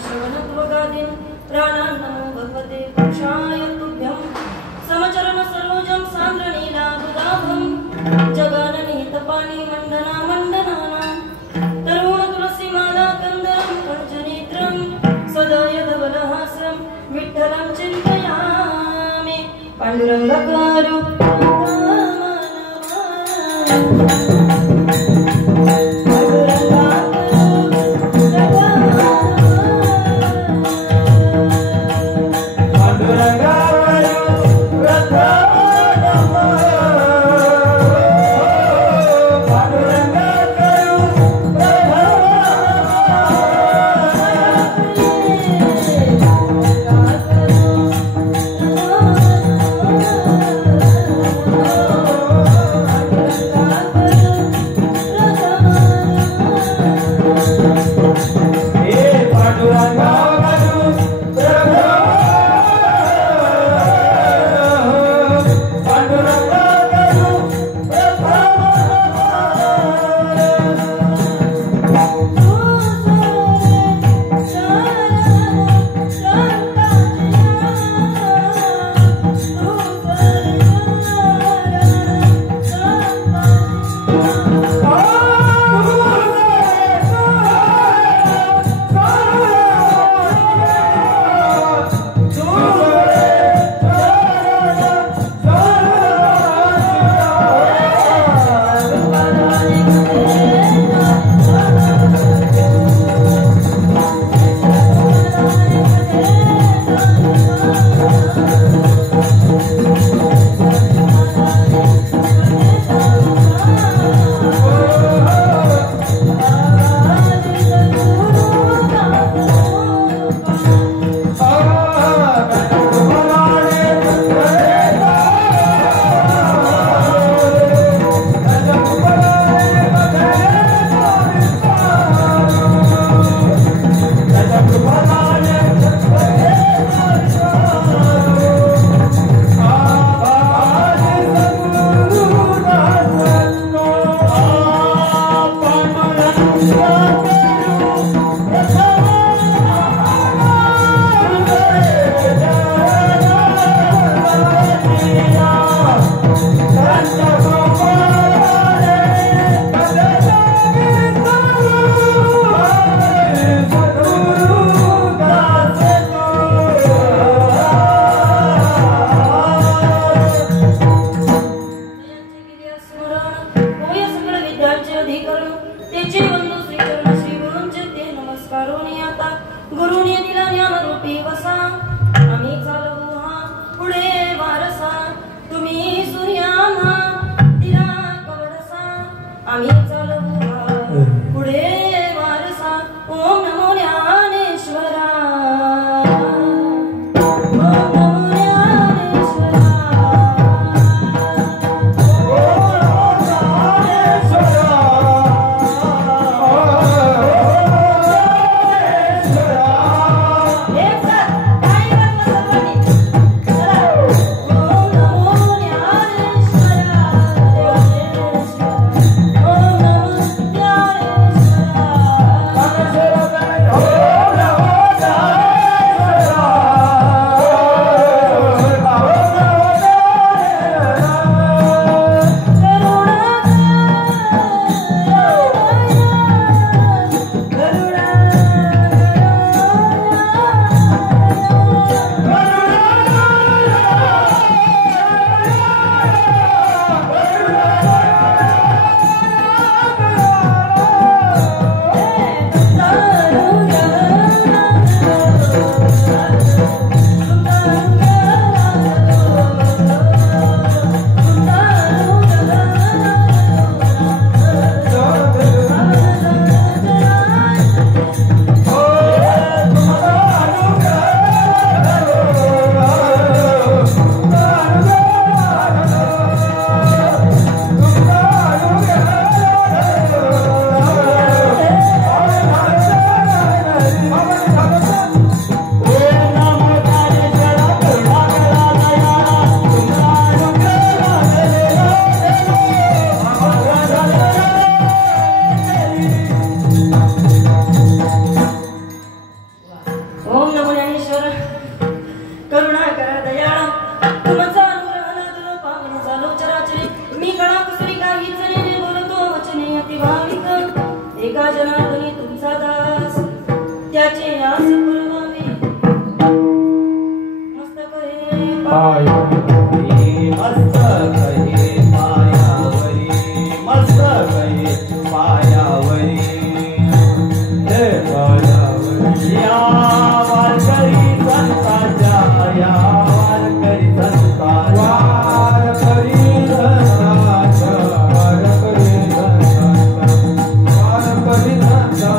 श्रवणपूर्वकादीन् प्राणान् नमो भगवते पुरुषाय तुभ्यं समचरण सरोजं सान्द्रनीलाभदाभं जगाननीतपाणि मण्डना मण्डनानां तरुणतुलसीमाला कन्दरं पञ्चनेत्रं सदा यदवलहास्रं विठ्ठलं चिन्तयामि पाण्डुरङ्गकारो त्याचे बंधू श्री जनार्दनी तुमचा दास त्याचे आस पुरवावी मस्तक हे पायावरी मस्तक हे पायावरी मस्तक हे पायावरी हे पायावरी या वारकरी संतांच्या या वारकरी संतांच्या वारकरी संतांच्या वारकरी संतांच्या वारकरी संतांच्या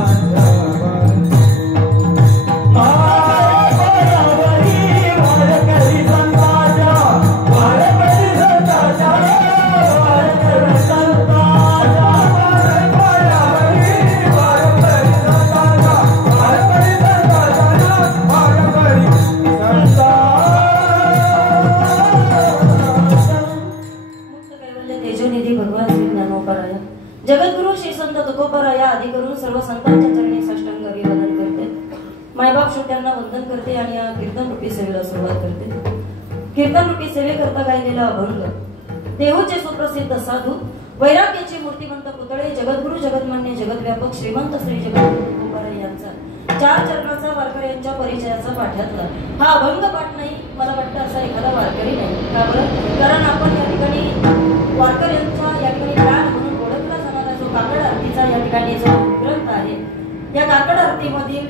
जगद्गुरु श्री संत तुकोबाराया आदी करून सर्व संतांच्या चरणी साष्टांग अभिवादन करते. मायबाप श्रोत्यांना वंदन करते आणि या कीर्तन रूपी सेवेला सुरुवात करते. कीर्तन रूपी सेवेकरता गायलेला अभंग देहूचे सुप्रसिद्ध साधू वैराग्याची मूर्तिमंत पुतळे जगद्गुरु जगन्मान्य जगद्व्यापक श्रीमंत श्री जगद्गुरु तुकोबाराय यांचा 4 चरणाचा वारकऱ्यांच्या परिचयाचा पाठ्यातला हा अभंग पाठ नाही. मला वाटतं असा एखादा वारकरी नाही. का बरं? कारण आपण या ठिकाणी वारकऱ्यांच्या या ठिकाणी प्राण म्हणून ओळखला जाणारा जो काकड आरतीचा या ठिकाणी जो ग्रंथ आहे या काकड आरतीमधील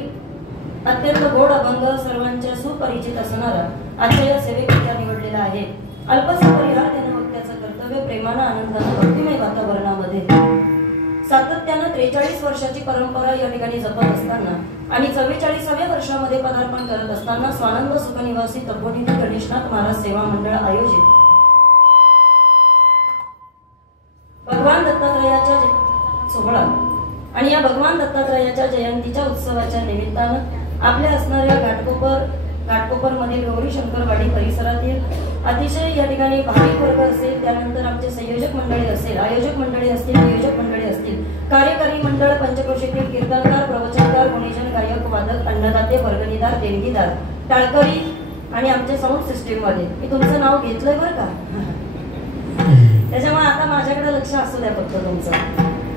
अत्यंत गोड अभंग सर्वांच्या सुपरिचित असणारा आजच्या या सेवेकरता निवडलेला आहे. अल्पसा परिहार त्यानं वक्त्याचं कर्तव्य प्रेमानं आनंदानं भक्तिमय वातावरणामध्ये सातत्यानं 43 वर्षाची परंपरा या ठिकाणी जपत असताना आणि 44व्या वर्षामध्ये पदार्पण करत असताना स्वानंद सुखनिवासी तपोनिधी गणेशनाथ महाराज सेवा मंडळ आयोजित भगवान दत्तात्रयाच्या सोहळा आणि या भगवान दत्तात्रयाच्या जयंतीच्या उत्सवाच्या निमित्तानं आपल्या असणाऱ्या घाटकोपर मधील गौरी शंकरवाडी परिसरातील अतिशय या ठिकाणी भाविक वर्ग असेल, त्यानंतर आमचे संयोजक मंडळी असेल, आयोजक मंडळी असतील, नियोजक मंडळी असतील, कार्यकारी मंडळ, पंचक्रोशीतील कीर्तनकार, प्रवचनकार, गुणीजन, गायक, वादक, अन्नदाते, वर्गणीदार, देणगीदार, टाळकरी आणि आमचे साऊंड सिस्टीम वाले. मी तुमचं नाव घेतलंय बरं का, त्याच्यामुळे आता माझ्याकडे लक्ष असू द्या फक्त तुमचं.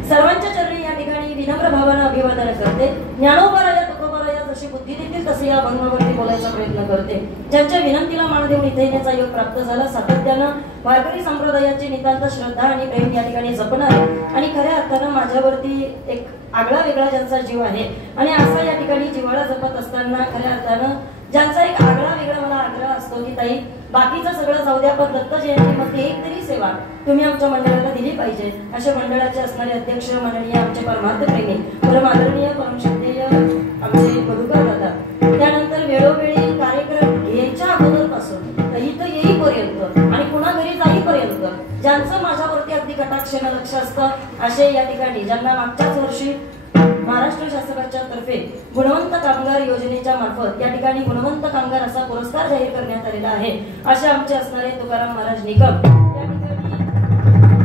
सर्वांच्या चरणी या ठिकाणी विनम्र भावानं अभिवादन करते. ज्ञानोबाराया तुकोबाराया जशी बुद्धी देतील तसे या अभंगावरती बोलायचा प्रयत्न करते. ज्यांच्या विनंतीला मान देऊन इथे येण्याचा योग प्राप्त झाला, सातत्यानं वारकरी संप्रदायाची नितांत श्रद्धा आणि प्रेम या ठिकाणी जपणारे आणि खऱ्या अर्थानं माझ्यावरती एक आगळा वेगळा ज्यांचा जीव आहे आणि असा या ठिकाणी जिव्हाळा जपत असताना खऱ्या अर्थानं ज्यांचा एक आगळा वेगळा मला आग्रह असतो की ताई बाकीचं सगळं जाऊ द्या पण दत्त जयंतीमध्ये एक तरी सेवा तुम्ही आमच्या मंडळाला दिली पाहिजे. अशा मंडळाचे असणारे अध्यक्ष माननीय आमचे परमार्थ प्रेमी परम आदरणीय परमश्रद्धेय आमचे मधुकर दादा, त्यानंतर वेळोवेळी कार्यक्रम घ्यायच्या अगोदरपासून इथं येईपर्यंत आणि पुन्हा घरी जाईपर्यंत ज्यांचं माझ्यावरती अगदी कटाक्षानं लक्ष असतं असे या ठिकाणी ज्यांना मागच्याच वर्षी महाराष्ट्र शासनाच्या तर्फे गुणवंत कामगार योजनेच्या मार्फत या ठिकाणी गुणवंत कामगार असा पुरस्कार जाहीर करण्यात आलेला आहे. असे आमचे असणारे तुकाराम महाराज निकम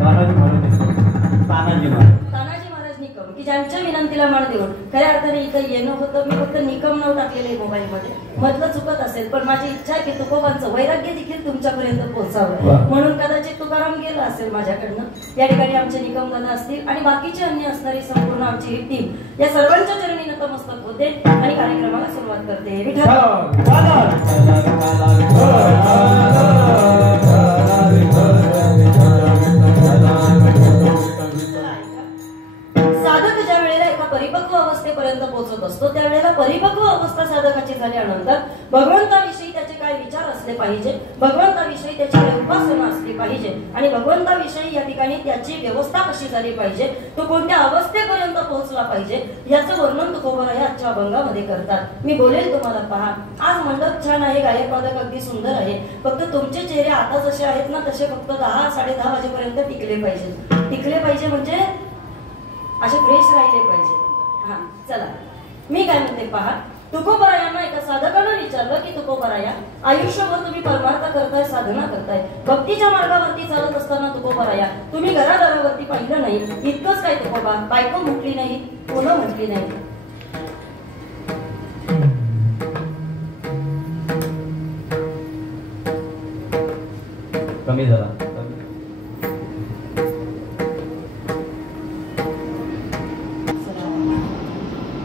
तानाजी महाराज निकम की ज्यांच्या विनंतीला मान देऊन खऱ्या अर्थाने इथं येणं होतं. मी फक्त निकम नाव टाकलेले मोबाईल मध्ये, मधलं चुकत असेल पण माझी इच्छा आहे की तुकोबांचं वैराग्य देखील तुमच्यापर्यंत पोहोचावं म्हणून कदाचित तुकाराम गेला असेल माझ्याकडनं. या ठिकाणी आमचे निकम दादा असतील आणि बाकीचे अन्य असणारी संपूर्ण आमची ही टीम या सर्वांच्या चरणी नतमस्तक होते आणि कार्यक्रमाला सुरुवात करते. साधक ज्या वेळेला एका परिपक्व अवस्थेपर्यंत पोहोचत असतो त्यावेळेला परिपक्व अवस्था साधकाची झाल्यानंतर भगवंताविषयी त्याचे काय विचार असले पाहिजे, भगवंताविषयी त्याची उपासना असली पाहिजे आणि भगवंताविषयी या ठिकाणी त्याची व्यवस्था कशी झाली पाहिजे, तो कोणत्या अवस्थेपर्यंत पोहोचला पाहिजे याचं वर्णन तुकोबाराया आजच्या अभंगामध्ये करतात. मी बोलेल तुम्हाला पहा, आज मंडप छान आहे, गायक वादक अगदी सुंदर आहे, फक्त तुमचे चेहरे आता जसे आहेत ना तसे फक्त 10-10:30 वाजेपर्यंत टिकले पाहिजे म्हणजे असे फ्रेश राहिले पाहिजे. हा चला मी काय म्हणते पहा, तुकोबारायांना एका साधकानं विचारलं की तुकोबाराया आयुष्यभर तुम्ही परमार्थ करताय, साधना करताय, भक्तीच्या मार्गावरती चालत असताना तुकोबाराया तुम्ही घरादारावरती पाहिलं नाही, इतकंच काय तुकोबा, बायको म्हटली नाही, मुलं म्हटली नाही. कमी झाला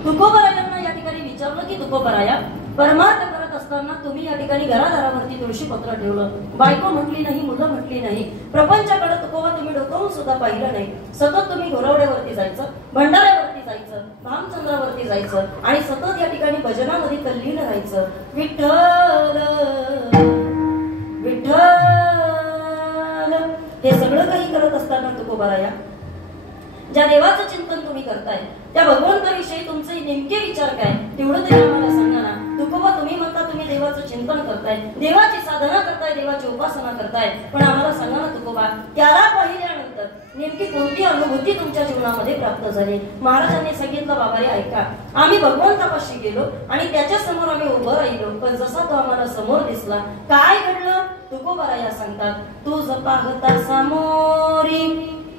तुकोबरायांना या ठिकाणी विचारलं की तुकोबराया, परमार्थ करत असताना तुम्ही या ठिकाणी घरादारावरती तुळशी पत्र ठेवलं, बायको म्हटली नाही, मुलं म्हटली नाही, प्रपंचाकडे तुकोबा तुम्ही डोकावून सुद्धा पाहिलं नाही. सतत तुम्ही घोरवड्यावरती जायचं, भंडाऱ्यावरती जायचं, भामचंद्रावरती जायचं आणि सतत या ठिकाणी भजनामध्ये तल्लीन राहायचं. विठ्ठल विठ्ठल हे सगळं काही करत असताना तुकोबराया, ज्या देवाचं चिंतन तुम्ही करताय त्या भगवंताविषयी तुमचे नेमके विचार काय तेवढं तरी आम्हाला सांगा ना. तुकोबा तुम्ही म्हणता तुम्ही देवाचं चिंतन करताय, देवाची साधना करताय, देवाची उपासना करताय, पण आम्हाला सांगा ना तुकोबा, त्याला पाहिल्यानंतर नेमकी कोणती अनुभूती तुमच्या जीवनामध्ये प्राप्त झाली. महाराजांनी सांगितलं, बाबा रे ऐका, आम्ही भगवंतापाशी गेलो आणि त्याच्या समोर आम्ही उभं राहिलो, पण जसा तो आम्हाला समोर दिसला काय घडलं तुकोबराया सांगतात, तुझ पाहता समोरी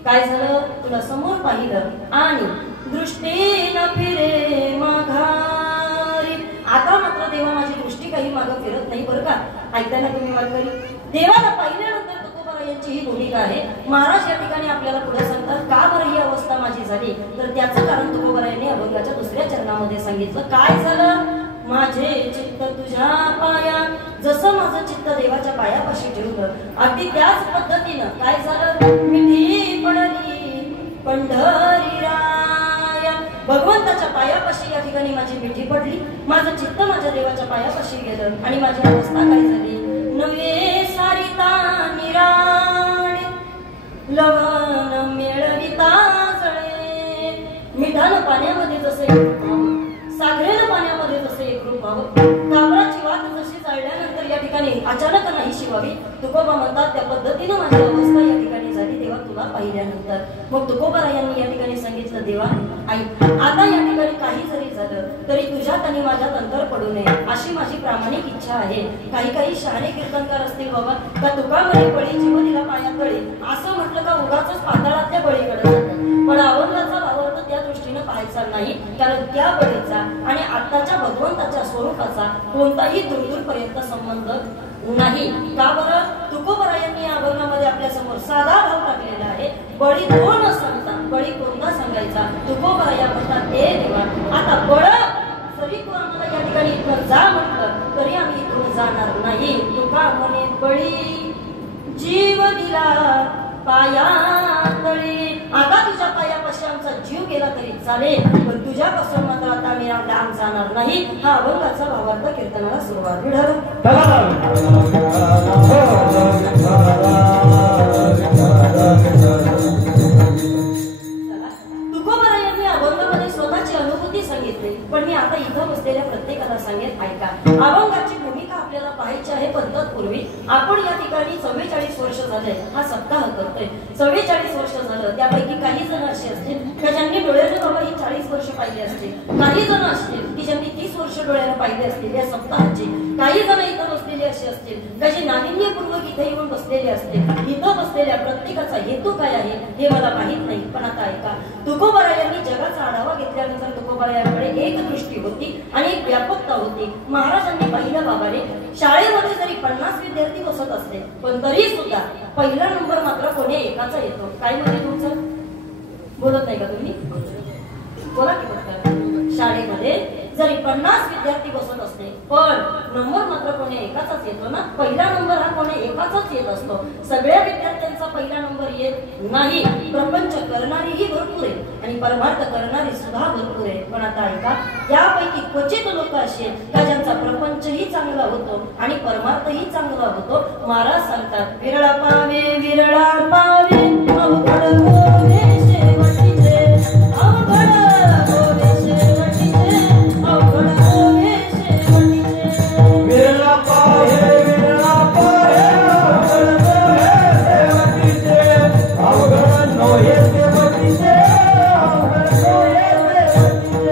काय झालं, तुला समोर पाहिलं आणि दृष्टीनं फिरे माघारी. आता मात्र देवा माझी दृष्टी काही मागं फिरत नाही बरं का. ऐकताय ना तुम्ही वारकरी, देवाला पाहिल्यानंतर तुकोबरायांची ही भूमिका आहे. महाराज या ठिकाणी आपल्याला पुढे सांगतात, का बरं ही अवस्था माझी झाली, तर त्याचं कारण तुकोबरायांनी अभंगाच्या दुसऱ्या चरणामध्ये सांगितलं. काय झालं, माझे चित्त तुझ्या पाया, जसं माझं चित्त देवाच्या पायापाशी ठेवलं अगदी त्याच पद्धतीनं काय झालं, मिठी पडली पंढरी राया. भगवंताच्या पायापाशी या ठिकाणी माझी मिठी पडली, माझं चित्त माझ्या देवाच्या पायापाशी गेलं आणि माझी अवस्था काय झाली, नवे सारिता निराळे लवण मिळविता जळे. मिठानं पाण्यामध्ये जसे सागरेनं पाण्यामध्ये जसे एकरूप व्हावं, काबराची वात जशी जाळल्यानंतर या ठिकाणी अचानक नाही शिवावी, तुकोबा म्हणतात त्या पद्धतीनं माझी अवस्था या ठिकाणी झाली देवा तुला पाहिल्यानंतर. मग तुकोबारायांनी या ठिकाणी सांगितलं, देवा ऐक, आता या ठिकाणी काही जरी झालं तरी तुझ्यात आणि माझ्यात अंतर पडू नये अशी माझी प्रामाणिक इच्छा आहे. काही काही शहाणे कीर्तनकार असतील बाबा, का तुका म्हणे बळी जीव दिला पाया तळी, असं म्हटलं का उगाच पाताळातल्या बळीकडे जातात, पण अवंगाचा भावार्थ त्या दृष्टीनं पाहायचा नाही, कारण त्या बळीचा आणि आत्ताच्या भगवंताच्या स्वरूपाचा कोणताही दूरदूरपर्यंत संबंध नाही. का बरं, तुकोबरायांनी या अभंगामध्ये आपल्या समोर साधा भाव टाकलेला आहे. बळी कोण सांगता, बळी कोणता सांगायचा, तुकोबराया म्हणतात, हे देवा आता बळ जरी तू आम्हाला या ठिकाणी इथून जा म्हटलं तरी आम्ही इथून जाणार नाही. तुका म्हणे बळी जीव दिला पाया तळी, आता तुझ्या पायापाशी आमचा जीव गेला तरी चालेल, पण तुझ्यापासून मात्र आता आम्ही लांब जाणार नाही. हा अभंगाचा भावार्थ कीर्तनाला सुरुवात. तुकोबरायांनी अभंगामध्ये स्वतःची अनुभूती सांगितली, पण मी आता इथं बसलेल्या प्रत्येकाला सांगेन, ऐका, अभंगाची भूमिका आपल्याला पाहायची आहे. पण तत्पूर्वी आपण या ठिकाणी 44 वर्ष झाले हा सप्ताह करतोय. 44 वर्ष झालं, त्यापैकी काही जण असे असतील की ज्यांनी डोळ्याने बाबा ही 40 वर्ष पाहिली असतील, काही जण असतील की ज्यांनी 30 वर्ष डोळ्याने पाहिली असतील या सप्ताहाची, काही जण इथं बसलेले असे असतील का जे नाविन्यपूर्वक इथे येऊन बसलेले असतील. इथं बसलेल्या प्रत्येकाचा हेतू काय आहे हे मला माहित नाही, पण आता ऐका, तुकोबरायांनी जगाचा आढावा घेतल्यानंतर तुकोबरायांकडे एक दृष्टी होती आणि एक व्यापकता होती. महाराजांनी पाहिलं, बाबा रे, शाळेमध्ये जरी 50 विद्यार्थी बसत असते पण तरी सुद्धा पहिला नंबर मात्र कोणी एकाचा येतो. काय म्हणजे तुमचं बोलत नाही का तुम्ही, बोला की बघता. शाळेमध्ये जरी 50 विद्यार्थी बसत असते पण नंबर मात्र कोणी एकाचाच येतो ना. पहिला नंबर हा कोणी एकाचाच येत असतो. सगळ्या विद्यार्थ्यांचा पहिला नंबर येत नाही. प्रपंच करणारीही भरपूर आहे आणि परमार्थ करणारी सुद्धा भरपूर आहे, पण आता ऐका, यापैकी क्वचित लोक असे का ज्यांचा प्रपंचही चांगला होतो आणि परमार्थही चांगला होतो. महाराज सांगतात, विरळा पावे विरळा पावे अवघड गोवे शेवटीचे, अवघड गोवे शेवटीचे, अवघड गोवे शेवटीचे. विरळा पावे विरळा पावे अवघड गोवे शेवटीचे, अवघड नोहे शेवटीचे, अवघड नोहे शेवटीचे.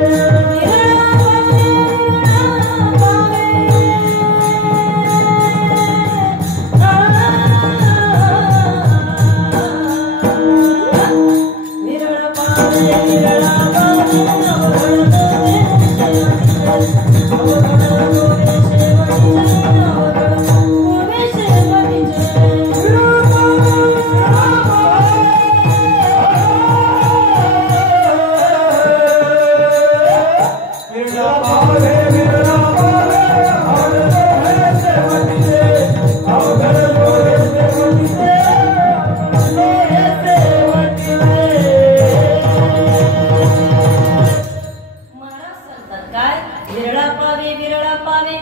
विरळा पावे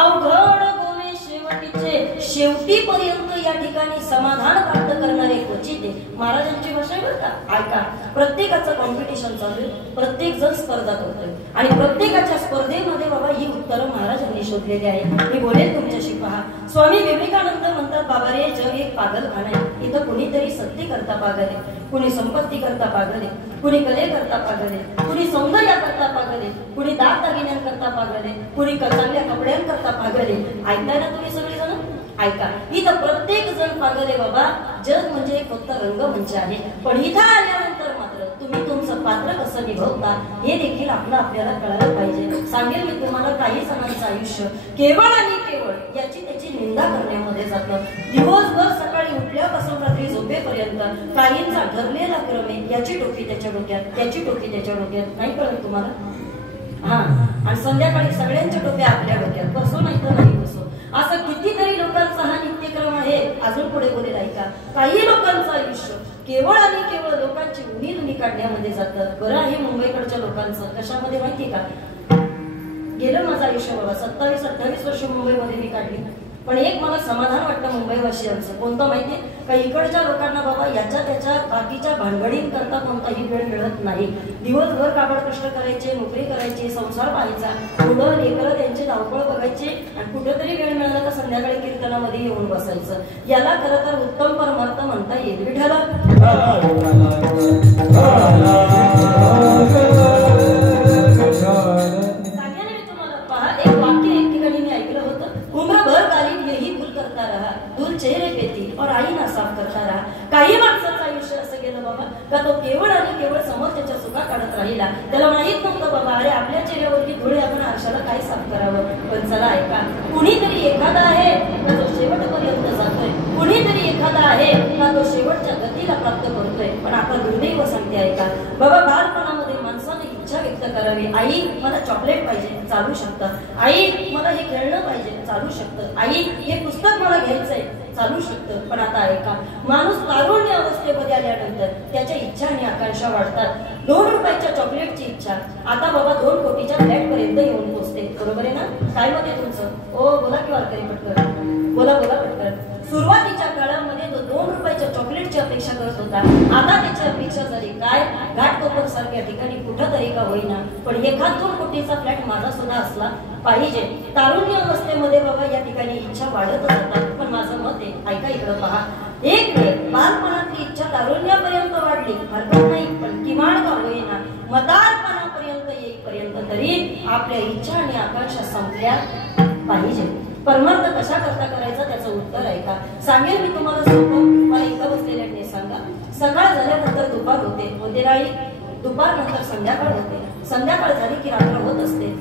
अवघड गोवे शेवटीचे शेवटीपर्यंत या ठिकाणी समाधान प्राप्त करणारे क्वचित महाराजांची भाषा बरं का. ऐका, प्रत्येकाचं कॉम्पिटिशन चालू आहे, प्रत्येक जण स्पर्धा करतोय आणि प्रत्येकाच्या स्पर्धेमध्ये बाबा ही उत्तरं महाराजांनी शोधलेली आहे. मी बोलेल तुमच्याशी. पहा, स्वामी विवेकानंद म्हणतात, बाबा रे जग एक पागलखाना आहे. इथं कुणीतरी सत्य करता पागल आहे, कुणी संपत्ती करता पागल आहे, कुणी कले करता पागल आहे, कुणी सौंदर्य करता पागल आहे, कुणी दागदागिन्यांकरता पागल आहे, कुणी चांगल्या कपड्यांकरता पागल आहे. ऐकताय ना तुम्ही सगळेजण? ऐका, इथं प्रत्येक जण पागल आहे बाबा. जग म्हणजे फक्त रंगमंच आहे, पण इथं आल्यानंतर मात्र तुम्ही तुमचं पात्र कसं निभवता हे देखील आपल्याला कळायला पाहिजे. सांगेल मी तुम्हाला, काही जणांचं आयुष्य केवळ आणि केवळ याची त्याची निंदा करण्यामध्ये जातं. दिवसभर सकाळी उठल्यापासून रात्री झोपेपर्यंत काहींचा ठरलेला क्रम आहे. याची टोपी त्याच्या डोक्यात, त्याची टोपी त्याच्या डोक्यात. नाही कळत तुम्हाला? हा, आणि संध्याकाळी सगळ्यांच्या टोप्या आपल्या डोक्यात. बसो नाही तर नाही बसो, असं कितीतरी लोकांचा हा नित्यक्रम आहे. अजून पुढे बोलेल ऐका, काही लोकांचं आयुष्य केवळ आणि केवळ लोकांची उणी काढण्यामध्ये जातं. बरं आहे मुंबईकडच्या लोकांचं. कशामध्ये माहितीये का? गेलं माझं आयुष्य बाबा, 27-28 वर्ष मुंबईमध्ये मी काढली. पण एक मला समाधान वाटतं मुंबईवासियांचं. कोणतं माहितीये का? इकडच्या लोकांना बाबा याच्या त्याच्या बाकीच्या भानगडींकरता कोणताही वेळ मिळत नाही. दिवसभर काबड कष्ट करायचे, नोकरी करायची, संसार पाहायचा, मुलं लेकरं त्यांची धावपळ बघायची आणि कुठेतरी वेळ मिळाला का संध्याकाळी कीर्तनामध्ये येऊन बसायचं. याला खरं तर उत्तम परमार्थ म्हणता येईल. विठ्ठला चेहरे पेती और आईना साफ करता रहा. काही माणसाचं आयुष्य असं गेलं बाबा का तो केवळ आणि केवळ समोरच्या चुका काढत राहिला. त्याला माहित नव्हतं बाबा, अरे आपल्या चेहऱ्यावरती धुळे आपण आरशाला काय साफ करावं. पण चला ऐका, कुणीतरी एखादा आहे का तो शेवटपर्यंत जातोय, कुणीतरी एखादा आहे का तो शेवटच्या गतीला प्राप्त करतोय. पण आता दुर्दैव सांगते ऐका बाबा, बालपणामध्ये माणसाने इच्छा व्यक्त करावी. आई मला चॉकलेट पाहिजे, चालू शकतं. आई मला हे खेळणं पाहिजे, चालू शकतं. आई हे पुस्तक मला घ्यायचंय, चालू शकतं. पण आता ऐका, माणूस तारुण्य अवस्थेमध्ये आल्यानंतर त्याच्या इच्छा आणि आकांक्षा वाढतात. 2 रुपयाच्या चॉकलेटची इच्छा आता बाबा 2 कोटीच्या फ्लॅट पर्यंत येऊन पोहोचते. बरोबर आहे ना? काय मत आहे तुमचं? ओ बोला की वारकरी पटकन, बोला पटकन. सुरुवातीच्या काळामध्ये तो 2 रुपयाच्या चॉकलेटची अपेक्षा करत होता. आता त्याची अपेक्षा झाली काय? घाटकोपर सारख्या ठिकाणी कुठं तरी का होईना पण 1-2 कोटीचा फ्लॅट माझा सुद्धा असला पाहिजे. तारुण्य अवस्थेमध्ये बाबा या ठिकाणी इच्छा वाढत जातात. पण माझं मत आहे, ऐका इकडं पहा, एक वेळ बालपणातली इच्छा तारुण्यापर्यंत वाढली हरकत नाही, पण किमान का होईना म्हातारपणापर्यंत येईपर्यंत तरी आपल्या इच्छा आणि आकांक्षा संपल्या पाहिजे. परमार्थ कशा करता करायचा त्याचं उत्तर ऐका. सांगेल मी तुम्हाला सोपं. मला इथं बसलेल्याने सांगा, सकाळ झाल्यानंतर दुपार होते नाही, दुपार नंतर संध्याकाळ होते, संध्याकाळ झाली की रात्र होत असते.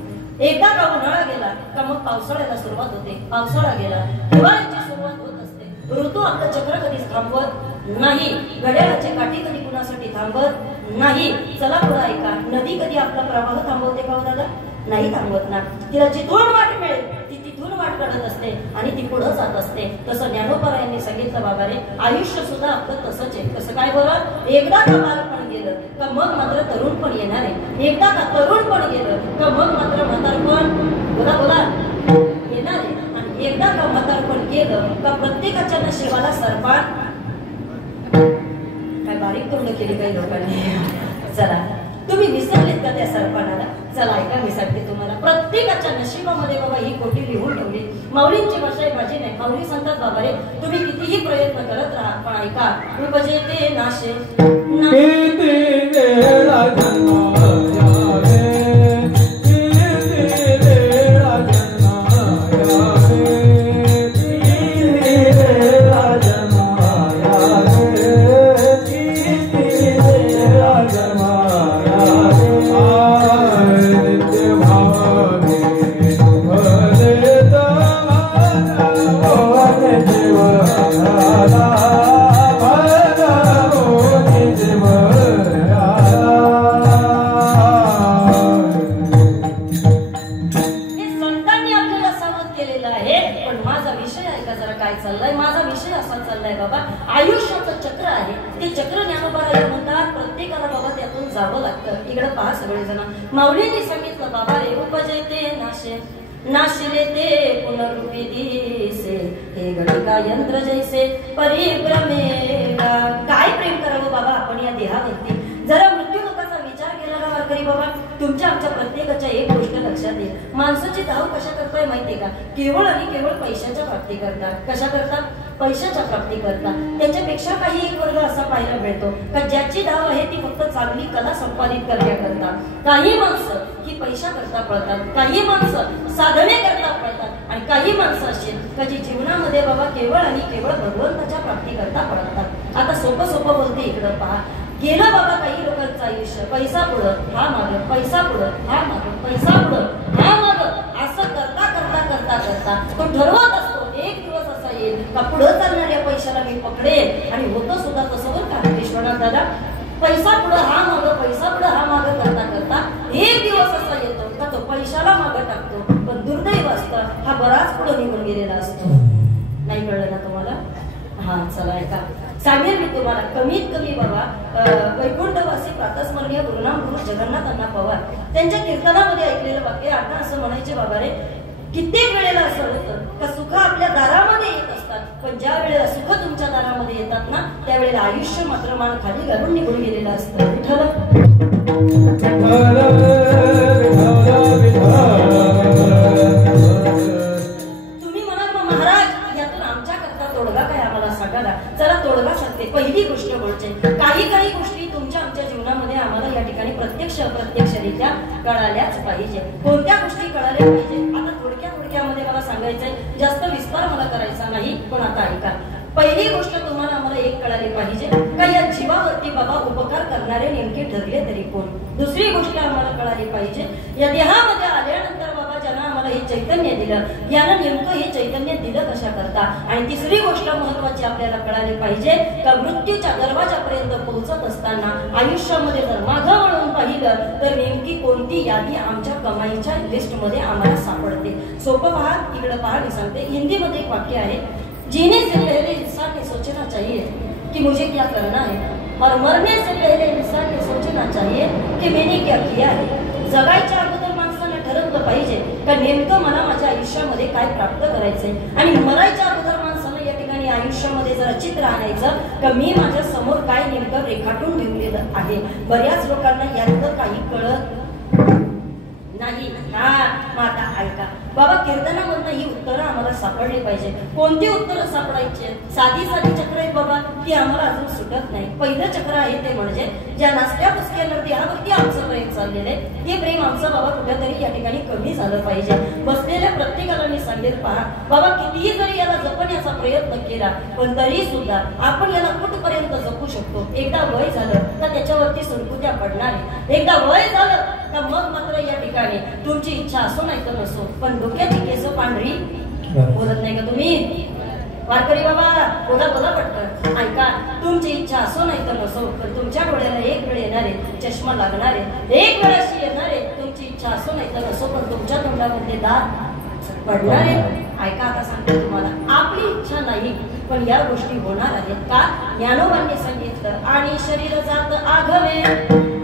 एकदा का उन्हाळा गेला का मग पावसाळ्याला सुरुवात होते, पावसाळा गेला हिवाळ्याची सुरुवात होत असते. ऋतू आपलं चक्र कधीच थांबवत नाही, घड्याळाची काठी कधी कुणासाठी थांबत नाही. चला पुढे ऐका, नदी कधी आपला प्रवाह थांबवते का हो दादा? नाही थांबवत ना. तिला जिथून वाट मिळेल ती तिथून वाट काढत असते आणि ती पुढे जात असते. तसं ज्ञानोबरायांनी सांगितलं बाबा रे, आयुष्य सुद्धा आपलं तसंच आहे. कसं काय बरं? एकदा का बालपण गेलं का मग मात्र तरुण पण येणार आहे. एकदा का तरुण पण गेलं का मग मात्र म्हातारपण बोला येणार आहे. आणि एकदा का म्हातारपण गेलं का प्रत्येकाच्या नशिबाला सरपान. काय बारीक तोंड केली काही लोकांनी. चला तुम्ही विसरलेत का त्या सरपणाला? चला ऐका, मी सांगते तुम्हाला, प्रत्येकाच्या नशिबामध्ये बाबा ही कोटी लिहून ठेवली. माऊलींची भाषा आहे, माझी नाही. माऊली सांगतात बाबा रे, तुम्ही कितीही प्रयत्न करत राहा पण ऐका, उपजे ते नाशे आयुष्याचं चक्र आहे. ते चक्र ज्ञानोबा म्हणतात प्रत्येकाला बाबा त्यातून जावं लागतं. इकडे पहा सगळेजण, माऊलींनी सांगितलं चित्त बाबा रे उपजते नाशे नाशिले ते पुनरुपी दिसे हे गणिका यंत्र जैसे परिभ्रमेला. काय प्रेम करावं बाबा आपण या देहावरती. जरा मृत्यू लोकांचा विचार केला ना वारकरी बाबा, तुमच्या आमच्या प्रत्येकाच्या एक गोष्ट लक्षात येईल. माणसाची धाव कशा करताय माहितीये का? केवळ आणि केवळ पैशाच्या प्राप्ती करतात. कशा करतात? पैशाच्या प्राप्ती करतात. त्याच्यापेक्षा काही एक वर्ग असा पाहायला मिळतो का ज्याची धाव आहे ती फक्त चांगली कला संपादित करण्याकरता. काही माणसं ही पैसा करता पळतात, काही माणसं साधने करता पळतात आणि काही माणसं अशी का जी जीवनामध्ये बाबा केवळ आणि केवळ भगवंताच्या प्राप्ती करता पळतात. आता सोपं सोपं बोलते, इकडं पहा. गेलं बाबा काही लोकांचं आयुष्य पैसा पुढं हा माग, पैसा पुढं हा माग, पैसा पुढं हा माग, असं करता करता करता करता तो ठरवत असतो एक दिवस असा येईल का पुढं चालणाऱ्या पैशाला मी पकडेल. आणि होतं सुद्धा तसं बरं का विश्वनाथ दादा. पैसा पुढं हा माग, पैसा पुढं हा माग करता करता एक दिवस असा येतो का तो पैशाला मागं टाकतो. पण दुर्दैव असतं हा बराच पुढे निघून गेलेला असतो. नाही कळलं ना तुम्हाला? हा चला ऐका, सांगेल मी तुम्हाला. कमीत कमी बाबा वैकुंठवासी प्रातस्मरणीय गुरुनाम गुरु जगन्नाथ अण्णा पवार त्यांच्या कीर्तनामध्ये ऐकलेलं वाक्य. आता असं म्हणायचे बाबा रे, कित्येक वेळेला असं होतं का सुख आपल्या दारामध्ये येत असतात, पण ज्या वेळेला सुख तुमच्या दारामध्ये येतात ना त्यावेळेला आयुष्य मात्र मान खाली घालून निघून गेलेलं असतं. तुम्ही म्हणाल मग महाराज यातून आमच्या करता तोडगा काय आम्हाला सांगा. चला तोडगा सांगते. पहिली गोष्ट म्हणजे काही काही गोष्टी तुमच्या आमच्या जीवनामध्ये आम्हाला या ठिकाणी प्रत्यक्ष अप्रत्यक्षरित्या कळाल्याच पाहिजे. कोणत्या गोष्टी कळाल्या पाहिजे आता थोडक्यामध्ये मला सांगायचंय, जास्त विस्तार मला करायचा नाही. पण आता ऐका, पहिली गोष्ट तुम्हाला आम्हाला एक कळाली पाहिजे का या जीवावरती बाबा उपकार करणारे नेमके ठरले तरी कोण. दुसरी गोष्ट आम्हाला कळाली पाहिजे या देहामध्ये आल्यानंतर बाबा ज्यांना आम्हाला हे चैतन्य दिलं यानं नेमकं हे चैतन्य दिलं कशा करता. आणि तिसरी गोष्ट महत्वाची आपल्याला कळाली पाहिजे का मृत्यूच्या दरवाजापर्यंत पोहोचत असताना आयुष्यामध्ये जर मागं वळून पाहिलं तर नेमकी कोणती यादी आमच्या कमाईच्या लिस्ट मध्ये आम्हाला सापडते. सोपं पहा, इकडे पहा मी सांगते. हिंदीमध्ये एक वाक्य आहे, जीने से पहले इंसान ने सोचना चाहिए कि मुझे क्या करना है और मरने से पहले इंसान ने सोचना चाहिए कि मैंने क्या किया है. जगायच्या अगोदर माणसाने ठरवलं पाहिजे का नेमकं मला माझ्या आयुष्यामध्ये काय प्राप्त करायचंय. आणि मरायच्या अगोदर माणसानं या ठिकाणी आयुष्यामध्ये जरा चित्र आणायचं का मी माझ्या समोर काय नेमकं रेखाटून ठेवलेलं आहे. बऱ्याच लोकांना यातलं काही कळत नाही. हा माता ऐका बाबा, कीर्तनामधनं ही उत्तरं आम्हाला सापडली पाहिजे. कोणती उत्तरं सापडायची? साधी साधी चक्र आहेत बाबा, ती आम्हाला अजून सुटत नाही. पहिलं चक्र आहे ते म्हणजे ज्या नासक्या पुसक्यांवरती यावरती आमचं प्रेम चाललेलं आहे, हे प्रेम आमचं बाबा कुठेतरी या ठिकाणी कमी झालं पाहिजे. बसलेल्या प्रत्येकाला मी सांगेल, पहा बाबा, कितीही जरी याला जपण्याचा प्रयत्न केला पण तरी सुद्धा आपण याला कुठपर्यंत जपू शकतो. एकदा वय झालं तर त्याच्यावरती सुरकुत्या पडणार. एकदा वय झालं तर मग मात्र या ठिकाणी तुमची इच्छा असो नाही तर नसो पण डोक्याची केस पांढरी. बोलत नाही का तुम्ही वारकरी बाबा? बोला बोला पटकन ऐका. तुमची इच्छा असो नाही तर नसो पण तुमच्या डोळ्याला एक वेळ येणारे चष्मा लागणारे, एक वेळ अशी येणारे तुमची इच्छा असो नाही तर नसो पण तुमच्या तोंडामध्ये दात पडणारे. ऐका आता सांगते तुम्हाला, आपली इच्छा नाही पण या गोष्टी होणार आहेत का? ज्ञानोबांनी सांगितलं, आणि शरीर जात आघवे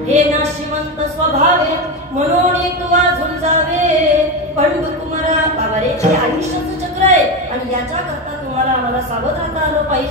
हे नाशिवंत स्वभावे म्हणून तू अजून जावे पंडू कुमारा. बाबा रे, हे आयुष्याचं चक्र आहे आणि याच्या करता तुम्हाला आम्हाला सावध राहता आलं पाहिजे.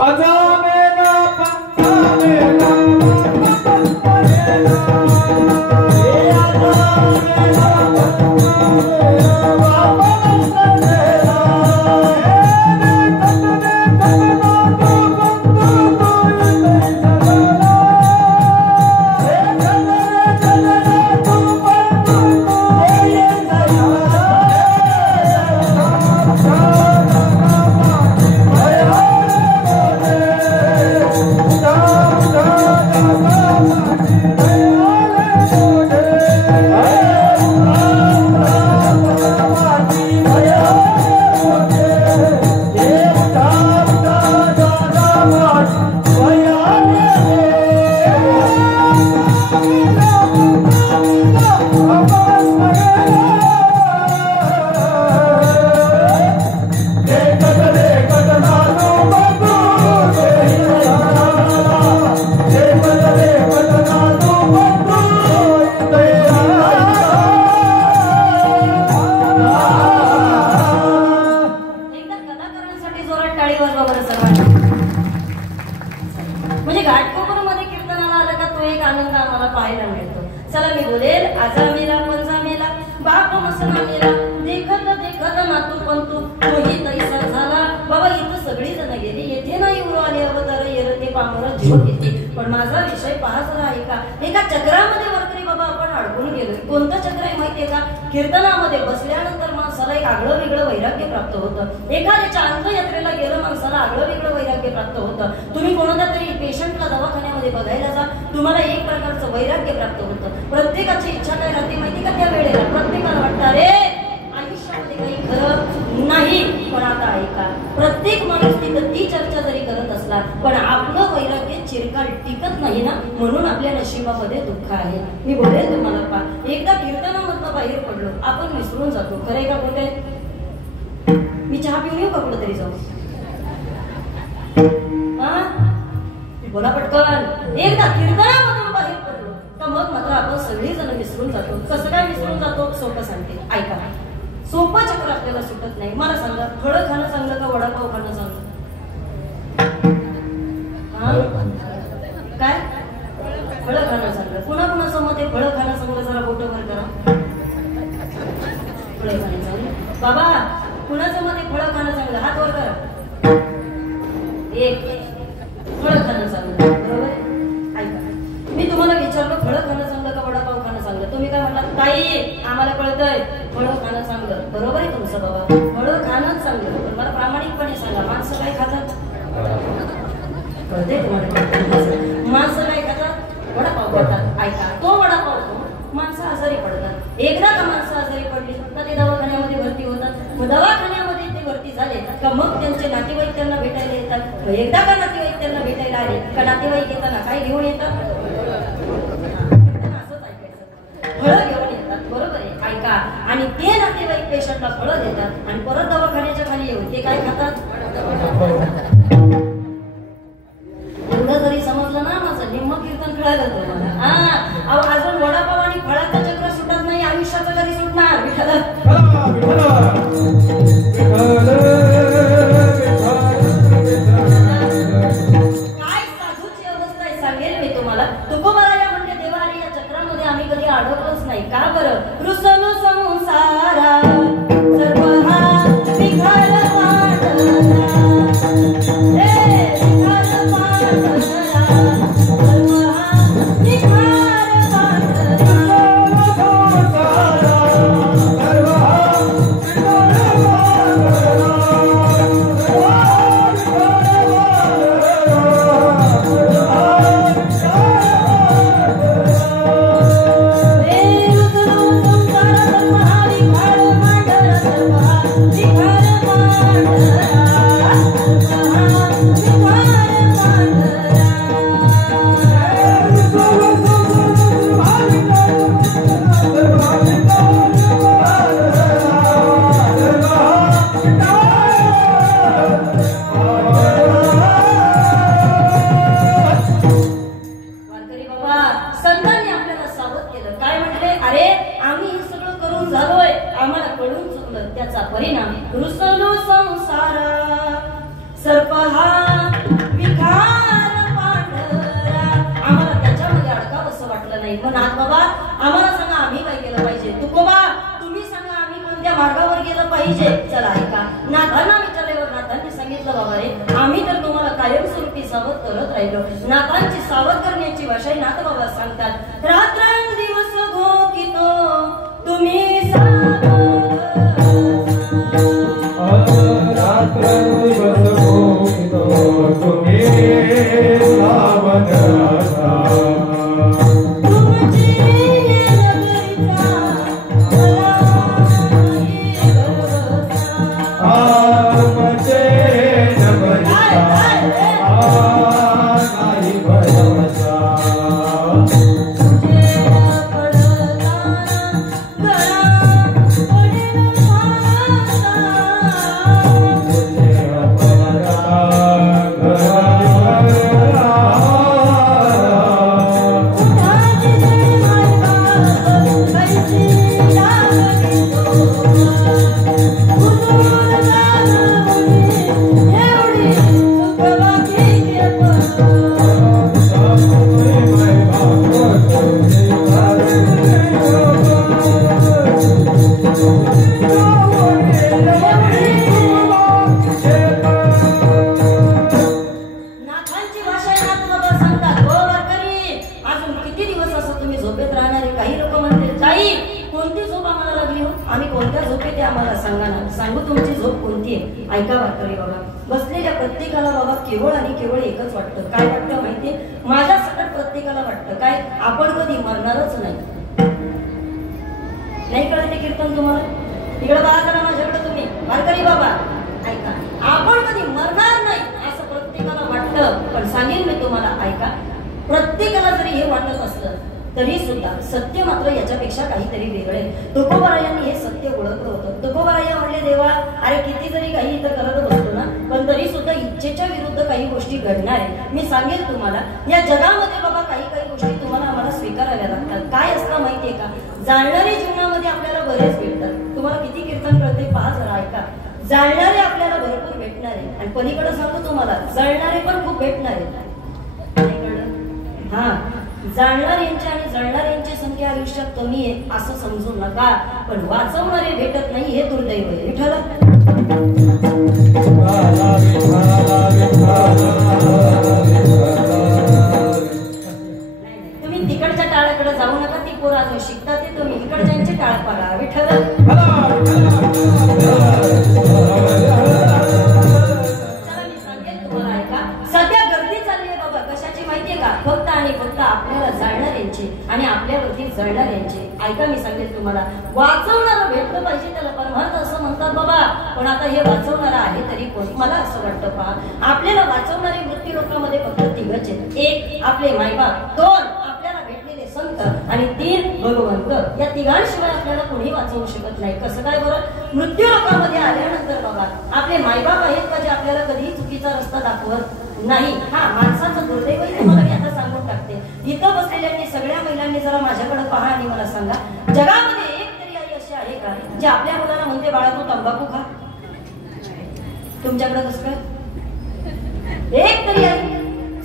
थाप मसना गेला देखत देखत नातू पण तोही तैसा झाला बाबा इथं सगळी जण गेली येथे नाही उरू आले अवतार येर ते पामर जीव घेते पण माझा विषय पाहत आहे का एका चक्रामध्ये वरकरी बाबा आपण अडकून गेलोय कोणतं चक्र आहे माहितीये का कीर्तनामध्ये बसल्यानंतर माणसाला एक आगळं वेगळं वैराग्य प्राप्त होतं एखाद्याच्या अंत्ययात्रेला गेलं माणसाला आगळं वेगळं वैराग्य प्राप्त होतं तुम्ही कोणत्या तरी पेशंटला दवाखान्यामध्ये बघायला जा तुम्हाला एक प्रकारचं वैराग्य प्राप्त होतं प्रत्येकाची इच्छा काय राहते माहिती का त्या वेळेला प्रत्येकाला वाटतं अरे आयुष्यामध्ये काही खरं नाही पण आता ऐका प्रत्येक माणूस तिथं ती चर्चा जरी करत असला पण आपलं वैराग्य चिरकाल टिकत नाही ना म्हणून आपल्या नशिबामध्ये दुःख आहे मी बोलेल तुम्हाला पा एकदा कीर्तनामधनं बाहेर पडलो आपण विसरून जातो खरंय का कुठे मी चहा पिऊन येऊ का कुठं तरी जाऊ बोला पटकन एकदा कीर्तनामधून बाहेर पडलो तर मग मात्र आपण सगळी जण विसरून जातो कसं काय विसरून जातो सोपं सांगते ऐका सोपं चक्र आपल्याला सुटत नाही मला सांगा फळं खाणं चांगलं का वडापाव खाणं चांगलं काय फळं खाणं चांगलं कुणा कुणाचं मत आहे फळं खाणं चांगलं जरा बोट वर करा फळं खाणं चांगलं बाबा कुणाचं मत आहे फळं खाणं चांगलं हात वर करा एक फळं खाणं चांगलं बरोबर ऐका मी तुम्हाला विचारलं फळं खाणं चांगलं का वडापाव खाणं चांगलं तुम्ही काय म्हटलं ताई आम्हाला कळतंय फळं खाणं चांगलं बरोबर आहे तुमचं बाबा फळं खाणंच चांगलं पण मला प्रामाणिकपणे सांगा माणसं काय खातात कळते तुम्हाला माणसं काय खातात वडापाव खातात ऐका तो वडापाव खाऊन माणसं आजारी पडतात एकदा का माणसं आजारी पडली तर ते दवाखान्यामध्ये भरती होतात मग दवाखान्यामध्ये ते भरती झाले का मग त्यांचे नातेवाईक त्यांना भेटायला येतात एकदा का नातेवाईक त्यांना भेटायला आले का नातेवाईक येताना काय घेऊन येतात असंच ऐकायचं फळं घेऊन येतात बरोबर आहे ऐका आणि ते नातेवाईक पेशंटला फळं देतात आणि परत दवाखान्याच्या खाली येऊन ते काय खातात एवढं जरी समजलं ना माझं निम्म कीर्तन कळालं तुम्हाला अजून वडापाव आणि फळाचं चक्र सुटत नाही आयुष्याचं कधी सुटणार काय साधूची अवस्था आहे सांगेल मी तुम्हाला तुकोबाराया म्हणजे देवारी या चक्रामध्ये आम्ही कधी अडकलोच नाही का बरं रुसलो संसारा सर्व हा विघार वाटला नाथांची सावध करण्याची भाषा नाथ बाबा सांगतात रात्रंदिवस घोकितो तुम्ही रात्रंदिवस घोकितो तुम्ही सावध गळा नाथांची भाषा आहे, नाथ बाबा सांगतात, हो वारकरी, अजून किती दिवस असं तुम्ही झोपेत राहणार आहे? काही लोक म्हणतील, ताई कोणती झोप आम्हाला लागली हो? आम्ही कोणत्या झोपेत आहे आम्हाला सांगा ना, सांगू तुमची झोप कोणती आहे? ऐका वारकरी बाबा, बसलेल्या प्रत्येकाला बाबा केवळ आणि केवळ एकच वाटतं. काय वाटतं माहितीये? माझ्या सकट प्रत्येकाला वाटतं काय, आपण कधी मरणारच नाही. नाही कळत ते कीर्तन तुम्हाला? इकडे बघा जरा माझ्याकडे तुम्ही वारकरी बाबा, ऐका, आपण कधी मरणार नाही असं प्रत्येकाला वाटतं. पण सांगेन मी तुम्हाला, ऐका, प्रत्येकाला जरी हे वाटत असलं तरी सुद्धा सत्य मात्र याच्यापेक्षा काहीतरी वेगळे. तुकोबारायांनी हे सत्य ओळखलं होतं. तुकोबाराया म्हणले, देवा अरे किती जरी काही इथं करत बसतो ना, पण तरी सुद्धा इच्छेच्या विरुद्ध काही गोष्टी घडणार आहे. मी सांगेन तुम्हाला, या जगामध्ये बाबा काही काही गोष्टी तुम्हाला आम्हाला स्वीकाराव्या लागतात. काय असतं माहितीये का, जाणणारे जीवनामध्ये आपल्याला बरेच भेटतात. तुम्हाला किती कीर्तन कळते पहा जरा, ऐका. जाणणारे आपल्याला भरपूर भेटणार आहे आणि पलीकडे सांगतो तुम्हाला, जळणारे पण खूप भेटणार आहे. हा, जाणणाऱ्यांची आणि जळणाऱ्यांची संख्या आयुष्यात कमी आहे असं समजू नका, पण वाचवणारे भेटत नाही हे दुर्दैव आहे. विठ्ठल तुम्ही तिकडच्या टाळ्याकडे जाऊ नका, ती पोरं अजून शिकतात ते, तुम्ही इकडच्यांचे टाळ पाडा. विठ्ठल सध्या गर्दी चालली आहे बाबा, कशाची माहितीये का? फक्त आणि फक्त आपल्याला जाणणाऱ्यांची आणि आपल्यावरती जळणाऱ्यांची. ऐका, मी सांगेल तुम्हाला, वाचवणारं भेटलं पाहिजे त्याला परमार्थ असं म्हणतात बाबा. पण आता हे वाचवणारं आहे तरी कोण? मला असं वाटतं पहा, आपल्याला वाचवणारे मृत्यू लोकांमध्ये फक्त तिघच आहेत. एक आपले मायबाप, दोन आपल्याला भेटलेले संत आणि तीन भगवंत. या तिघांशिवाय आपल्याला कोणी वाचवू शकत नाही. कसं काय बरं? मृत्यू लोकांमध्ये आल्यानंतर बाबा आपले मायबाप आहेत का जे आपल्याला कधीही चुकीचा रस्ता दाखवत नाही. हा, माणसाचं दुर्दैव तुम्हाला मी आता सांगून टाकते. इथं बसलेल्या सगळ्या महिलांनी जरा माझ्याकडे पहा आणि मला सांगा, जगामध्ये एक तरी आई अशी आहे का जे आपल्या मुलाला म्हणते, बाळा तू तंबाखू खा? तुमच्याकडे कसं काय? एक तरी आई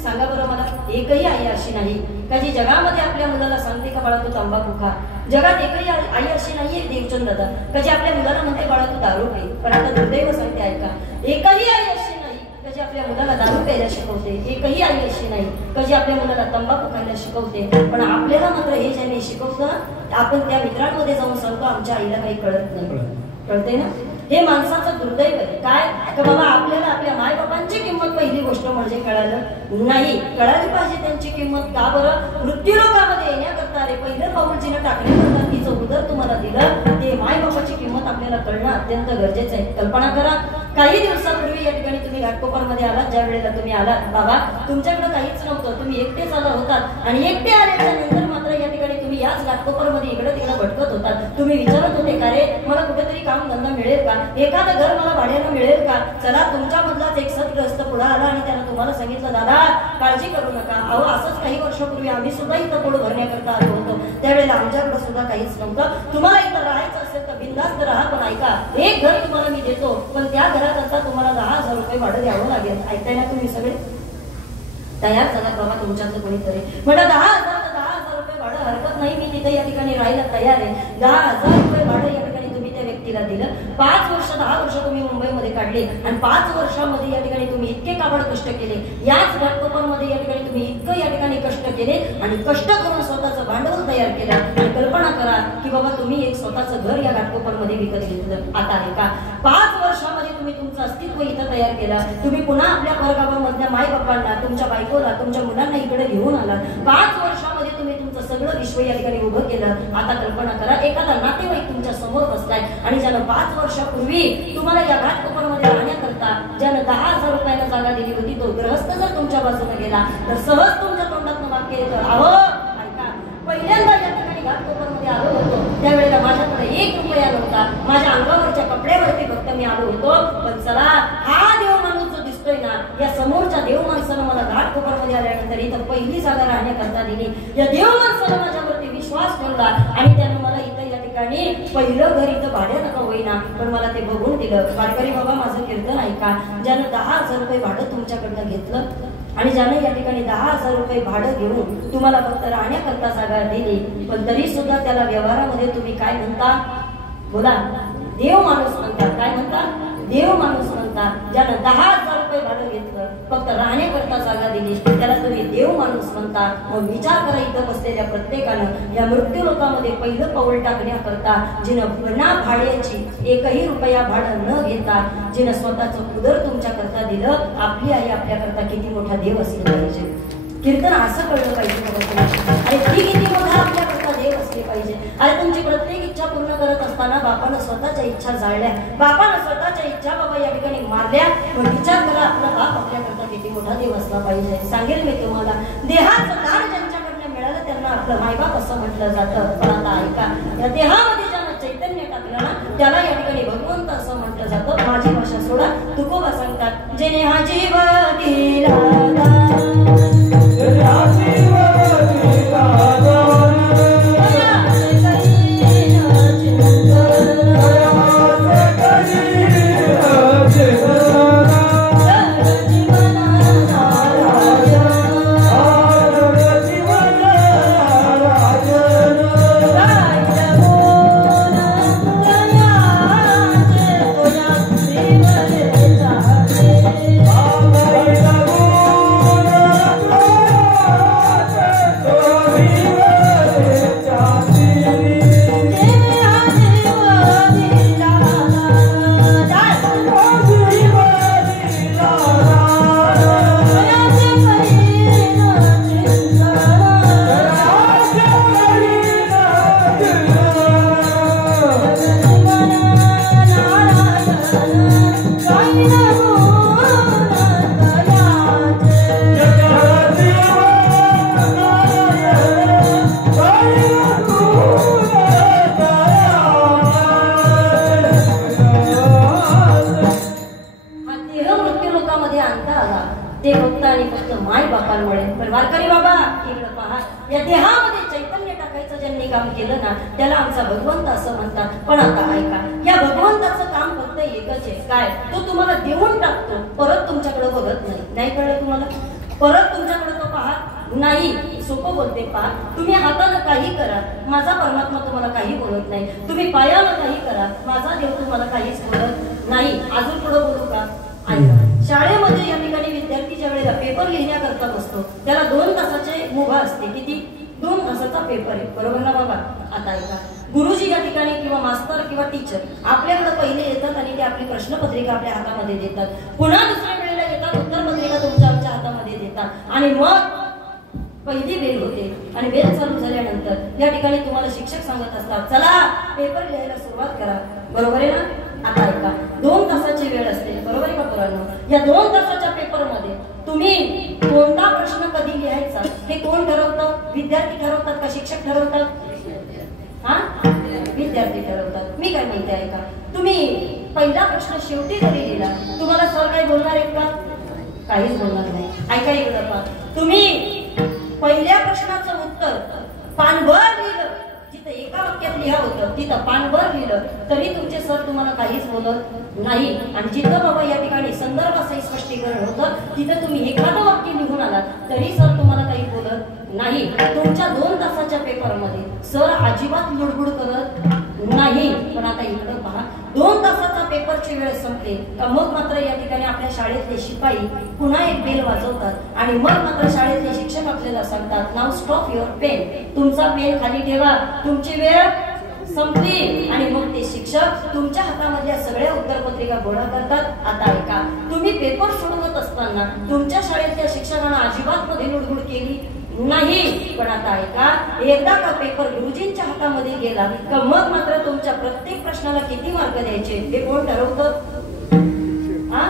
सांगा बरं मला. एकही आई अशी नाही का जी जगामध्ये आपल्या मुलाला सांगते का बाळा तू तंबाखू खा? जगात एकही आई अशी नाहीये देवचंद दादा का जी आपल्या मुलाला म्हणते बाळा तू दारू पे. पण आता दुर्दैव सांगते, ऐका, एकही आई अशी नाही का जी आपल्या मुलाला दारू प्यायला शिकवते. एकही आई अशी नाही का जी आपल्या मुलाला तंबाखू खायला शिकवते. पण आपल्याला मात्र हे ज्यांनी शिकवतं, आपण त्या मित्रांमध्ये जाऊन सांगतो आमच्या आईला काही कळत नाही. कळते ना? हे माणसाचं दुर्दैव आहे. काय का बाबा, आपल्याला आपल्या मायबापांची किंमत पहिली गोष्ट म्हणजे कळालं नाही. कळाली पाहिजे त्यांची किंमत. का बरं? मृत्यू लोकांमध्ये येण्याकरता रे पहिलं पाऊल जिनं टाकण्याकरता तिचं उदर तुम्हाला दिलं, ते मायबापाची किंमत आपल्याला कळणं अत्यंत गरजेचं आहे. कल्पना करा, काही दिवसापूर्वी या ठिकाणी तुम्ही घाटकोपरमध्ये आलात. ज्या वेळेला तुम्ही आलात बाबा, तुमच्याकडे काहीच नव्हतं, तुम्ही एकटेच आला होतात आणि एकटे आल्याच्या नंतर मात्र या ठिकाणी तुम्ही याच घाटकोपरमध्ये इकडे तिकडे भटकत होतात. तुम्ही विचारत होते का रे मला कुठेतरी काम धंदा मिळेल का, एखादं घर मला भाड्यानं मिळेल का? चला, तुमच्या मधलाच एक सद्ग्रस्त पुढे आला आणि त्यानं तुम्हाला सांगितलं, दादा काळजी करू नका. अहो, असंच काही वर्षापूर्वी आम्ही सुद्धा इथं पोट भरण्याकरता आलो होतो. त्यावेळेला आमच्याकडे सुद्धा काहीच नव्हतं. तुम्हाला इथं राहायचं असेल तर बिनधास्त राहा, पण ऐका, एक घर तुम्हाला मी देतो, पण त्या घराकरता तुम्हाला 10,000 रुपये भाडं द्यावं लागेल. ऐकताय ना तुम्ही सगळे? तयार झाला बाबा तुमच्यातलं कोणीतरी म्हणलं 10,000 रुपये भाडं हरकत नाही, मी तिथे या ठिकाणी राहायला तयार आहे. 10,000 रुपये भाडं या ठिकाणी तुम्ही त्या व्यक्तीला दिलं. 5 वर्ष 10 वर्ष तुम्ही मुंबईमध्ये काढली आणि 5 वर्षामध्ये या ठिकाणी तुम्ही इतके काबड कष्ट केले. याच घाटकोपरमध्ये या ठिकाणी तुम्ही इतकं या ठिकाणी कष्ट केले आणि कष्ट करून स्वतःचं भांडवल तयार केलं. आणि कल्पना करा की बाबा तुम्ही एक स्वतःचं घर या घाटकोपरमध्ये विकत घेतलं. आता आहे का 5 वर्षामध्ये तुम्ही तुमचं अस्तित्व इथं तयार केलं. तुम्ही पुन्हा आपल्या परगावामधल्या माय बापांना, तुमच्या बायकोला, तुमच्या मुलांना इकडे घेऊन आलात. 5 वर्षामध्ये तुम्ही तुमचं सगळं विश्व या ठिकाणी उभं केलं. आता कल्पना करा, एखादा नातेवाईक तुमच्या समोर बसलाय आणि ज्यानं 5 वर्षापूर्वी तुम्हाला या घाटकोपरमध्ये राहण्याकरता ज्यानं 10,000 रुपयाला जागा दिली होती, तो ग्रहस्थ जर तुमच्या बाजूने गेला तर सहज तुमच्या तोंडातून वाक्य येतं, अहो ऐका, पहिल्यांदा या ठिकाणी घाटकोपरमध्ये आलो होतो त्यावेळेला माझ्याकडे 1 रुपया नव्हता. माझ्या अंगावरच्या कपड्यावरती फक्त मी आलो होतो. पण चला, हा देव माणूस जो दिसतोय ना, या समोरच्या देव माणसानं मला घाटकोपरमध्ये आल्यानंतर इथं पहिली जागा राहण्याकरता दिली. या देव माणसानं माझ्यावरती विश्वास ठेवला आणि त्यानं मला इथं या ठिकाणी पहिलं घर इथं भाड्यानं का होईना पण मला ते बघून दिलं. वारकरी बाबा, माझं कीर्तन ऐका, ज्यानं 10,000 रुपये भाडं तुमच्याकडनं घेतलं आणि ज्याने या ठिकाणी 10,000 रुपये भाडं घेऊन तुम्हाला फक्त राहण्याकरता जागा दिली, पण तरी सुद्धा त्याला व्यवहारामध्ये तुम्ही काय म्हणता? बोला. देव माणूस म्हणतात. काय म्हणतात? देव माणूस म्हणतात. ज्यानं 10,000 रुपये भाडं घेतलं, फक्त राहण्याकरता जागा दिली, त्याला तुम्ही देव माणूस म्हणता. मग विचार करा, इथं बसलेल्या प्रत्येकानं या मृत्यू लोकामध्ये पहिलं पाऊल टाकण्याकरता जिनं बिना भाड्याची 1ही रुपया भाडं न घेता जिनं स्वतःचं उदर तुमच्याकरता दिलं, आपली आई आपल्याकरता किती मोठा देव असला पाहिजे. कीर्तन असं कळलं पाहिजे. आणि ती किती मोठा आपल्याकरता देव असले पाहिजे. आणि तुमची प्रत्येक इच्छा पूर्ण करत असताना बापानं स्वतःच्या इच्छा जाळल्या, बापानं स्वतःच्या इच्छा बाबा या ठिकाणी मारल्या. मग विचार करा, आपला बाप आपल्याकरता किती मोठा देव असला पाहिजे. सांगेल मी तुम्हाला, देहाचं दान ज्यांच्याकडनं मिळालं त्यांना आपलं मायबाप असं म्हटलं जातं. पण आता ऐका, या देहामध्ये ज्यानं चैतन्य टाकलं ना त्याला या ठिकाणी भगवंत असं म्हटलं जातं. माझी भाषा सोडा, तुकोबा सांगतात, जेने हा जीव दिला ते फक्त आणि फक्त माय बापांमुळे. पण वारकरी बाबा इकडं पहा, या देहामध्ये चैतन्य टाकायचं ज्यांनी काम केलं ना त्याला आमचा भगवंत असं म्हणतात. पण आता ऐका, या भगवंताचं काम फक्त एकच आहे. काय? तो तुम्हाला देऊन टाकतो, परत तुमच्याकडे बघत नाही. नाही कळलं तुम्हाला? परत तुमच्याकडे तो पाहत नाही. सोपं बोलते पहा, तुम्ही हातानं काही करा, माझा परमात्मा तुम्हाला काही बोलत नाही. तुम्ही पायानं काही करा, माझा देव तुम्हाला काहीच बोलत नाही. अजून पुढे बोलू का? ऐका, शाळेमध्ये या ठिकाणी विद्यार्थी ज्या वेळेला पेपर लिहिण्याकरता बसतो त्याला 2 तासाचे मुभा असते. किती? 2 तासाचा पेपर आहे, बरोबर ना बाबा? आता ऐका, गुरुजी या ठिकाणी किंवा मास्तर किंवा टीचर आपल्याकडे पहिले येतात आणि ते आपली प्रश्नपत्रिका आपल्या हातामध्ये देतात. पुन्हा दुसऱ्या वेळेला येतात, उत्तरपत्रिका तुमच्या आमच्या हातामध्ये देतात. आणि मग पहिली बेल होते आणि बेल चालू झाल्यानंतर या ठिकाणी तुम्हाला शिक्षक सांगत असतात, चला पेपर लिहायला सुरुवात करा. बरोबर आहे ना? आता ऐका, 2 तासाची वेळ असते, बरोबर आहे का पोरांनो? या 2 तासाच्या पेपरमध्ये तुम्ही कोणता प्रश्न कधी लिहायचा हे कोण ठरवतं? विद्यार्थी ठरवतात का शिक्षक ठरवतात? हा, विद्यार्थी ठरवतात. मी काय म्हणते ऐका, तुम्ही पहिला प्रश्न शेवटी जरी लिहिला, तुम्हाला सर काही बोलणार आहेत का? काहीच बोलणार नाही. ऐका इकडं पहा, तुम्ही पहिल्या प्रश्नाचं उत्तर पानभर लिहिलं, जिथं एका वाक्यात लिहा होतं तिथं पानभर लिहिलं तरी तुमचे सर तुम्हाला काहीच बोलत नाही. आणि जिथं बाबा या ठिकाणी संदर्भासही स्पष्टीकरण होतं तिथं तुम्ही एखादं वाक्य लिहून आलात तरी सर तुम्हाला काही बोलत नाही. तुमच्या 2 तासाच्या पेपरमध्ये सर अजिबात लुडबुड करत नाही. पण आता इकडं पहा, 2 तासाचा पेपरची वेळ संपली का मग मात्र या ठिकाणी आपल्या शाळेतले शिपाई पुन्हा एक बेल वाजवतात आणि मग मात्र शाळेतले शिक्षक आपल्याला सांगतात, नाव स्टॉप युअर पेन, तुमचा पेन खाली ठेवा, तुमची वेळ संपली. आणि मग ते शिक्षक तुमच्या हातामधल्या सगळ्या उत्तरपत्रिका गोळा करतात. आता ऐका, तुम्ही पेपर सोडवत असताना तुमच्या शाळेतल्या शिक्षकांना अजिबात मध्ये लुडबुड केली नाही. पण आता ऐका, एकदा का पेपर गुरुजींच्या हातामध्ये गेला का मग मात्र तुमच्या प्रत्येक प्रश्नाला किती मार्क द्यायचे हे कोण ठरवतं? हा,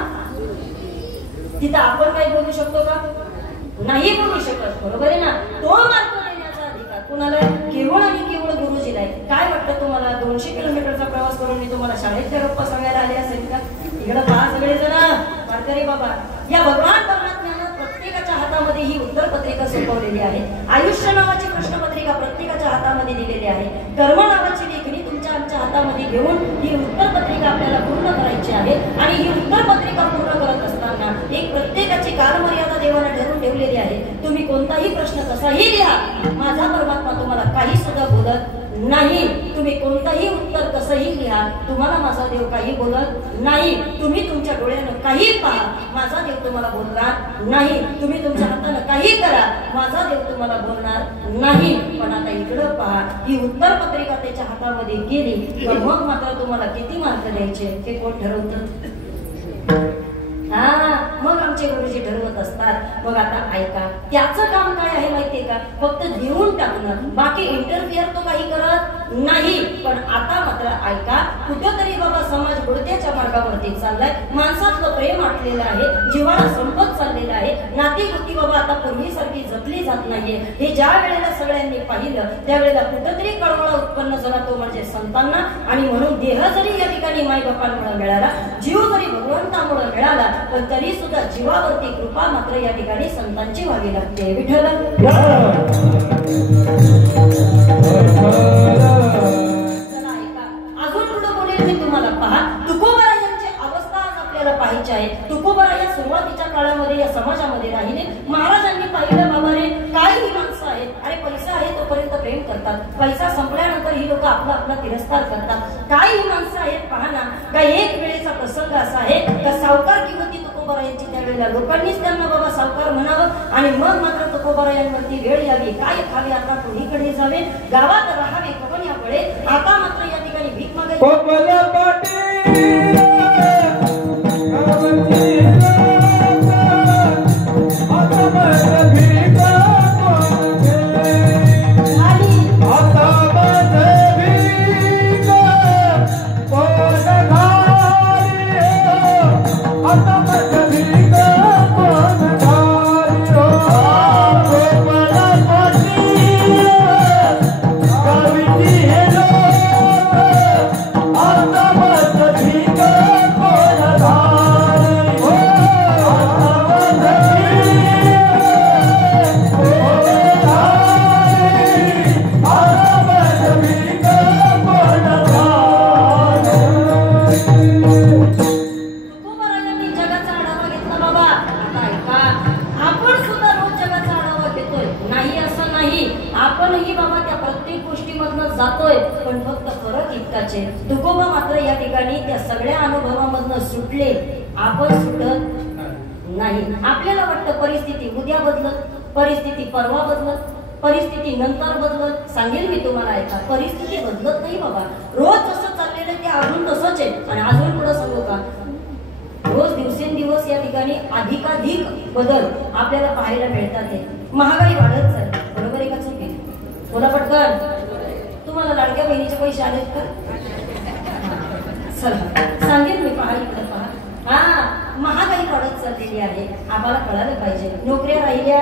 तिथं आपण काही बोलू शकतो का? नाही बोलू शकत, बरोबर आहे ना? तो मार्क देण्याचा अधिकार कुणाला? केवळ आणि केवळ गुरुजीला आहे. काय वाटतं तुम्हाला, 200 किलोमीटरचा प्रवास करून मी तुम्हाला शाळेतल्या गप्पा सांगायला आले असेल का? इकडे पहा सगळेजण वारकरी बाबा, या भगवान परमात्म्यानं प्रत्येकाच्या हातामध्ये ही उत्तरपत्रिका सोपवलेली आहे. आयुष्य नावाची प्रश्नपत्रिका प्रत्येकाच्या हातामध्ये दिलेली आहे. कर्म नावाची लेखणी तुमच्या आमच्या हातामध्ये घेऊन ही उत्तरपत्रिका आपल्याला पूर्ण करायची आहे. आणि ही उत्तरपत्रिका पूर्ण करत असताना एक प्रत्येकाची कालमर्यादा देवाने ठरवून ठेवलेली आहे. तुम्ही कोणताही प्रश्न कसाही लिहा, माझा परमात्मा तुम्हाला काही सुद्धा बोलत नाही. तुम्ही कोणताही उत्तर कसंही लिहा, तुम्हाला माझा देव काही बोलत नाही. तुम्ही तुमच्या डोळ्यानं काही पहा, माझा देव तुम्हाला बोलणार नाही. तुम्ही तुमच्या हातानं काही करा, माझा देव तुम्हाला बोलणार नाही. पण आता इकडं पहा, ही उत्तर पत्रिका त्याच्या हातामध्ये गेली, पण मग मात्र तुम्हाला किती मार्क द्यायचे हे कोण ठरवतं? मग आमचे गुरुजी ठरवत असतात. मग आता ऐका, त्याचं काम काय आहे माहितीये का? फक्त देऊन टाकणं, बाकी इंटरफिअर तो काही करत नाही. पण आता मात्र ऐका, कुठेतरी बाबा समाज बुडत्याच्या मार्गावरती चाललाय. माणसातलं प्रेम आटलेलं आहे, जीवाला संपत चाललेलं आहे. नाती गोती बाबा आता पूर्वीसारखी जपली जात नाहीये. हे ज्या वेळेला सगळ्यांनी पाहिलं त्यावेळेला कुठेतरी कळवळा उत्पन्न झाला, तो म्हणजे संतांना. आणि म्हणून देह जरी या ठिकाणी माईबापांमुळे मिळाला, जीव जरी भगवंतामुळे मिळाला, पण तरी सुद्धा जीवावरती कृपा मात्र या ठिकाणी संतांची व्हावी लागते. विठ्ठल चला ऐका, अजून पुढे बोलेल मी तुम्हाला. पहा, तुकोबारायांची अवस्था आज आपल्याला पाहायची आहे. तुकोबारा या सुरुवातीच्या काळामध्ये या समाजामध्ये राहिले. महाराजांनी पाहिलं बाबा रे, काय ही माणसं आहेत, अरे पैसा आहे तोपर्यंत प्रेम करतात, पैसा संपल्यानंतर ही लोक आपला आपला तिरस्कार करतात. काय ही माणसं आहेत पहा ना. का एक वेळेचा प्रसंग असा आहे का सावकार किंवा तुकोबारायांची त्यावेळेला लोकांनीच त्यांना बाबा सावकार म्हणावं. आणि मग मात्र तुकोबारायांवरती वेळ यावी, काय खावे आता कोणीकडे जावे, गावात राहावे कोण यापुढे. आता मात्र या ठिकाणी भीक मागायची. तुकोबा मात्र या ठिकाणी त्या सगळ्या अनुभवामधनं सुटले, आपण सुटत नाही. आपल्याला वाटतं परिस्थिती उद्या बदलत, परिस्थिती परवा बदलत, परिस्थिती नंतर बदलत. सांगेल मी तुम्हाला ऐका, परिस्थिती बदलत नाही बाबा. रोज जसं चाललेलं ते अजून तसंच आहे. आणि अजून पुढे सांगू का, रोज दिवसेंदिवस या ठिकाणी अधिकाधिक बदल आपल्याला पाहायला मिळतात. महागाई वाढत चालली, बरोबर आहे का चुकी? बोला पटकन. तुम्हाला लाडक्या बहिणीचे पैसे आलेत का? सांगेल मी, पहा इकडे पहा. महागाई वाढत चाललेली आहे, आम्हाला कळायला पाहिजे. नोकऱ्या राहिल्या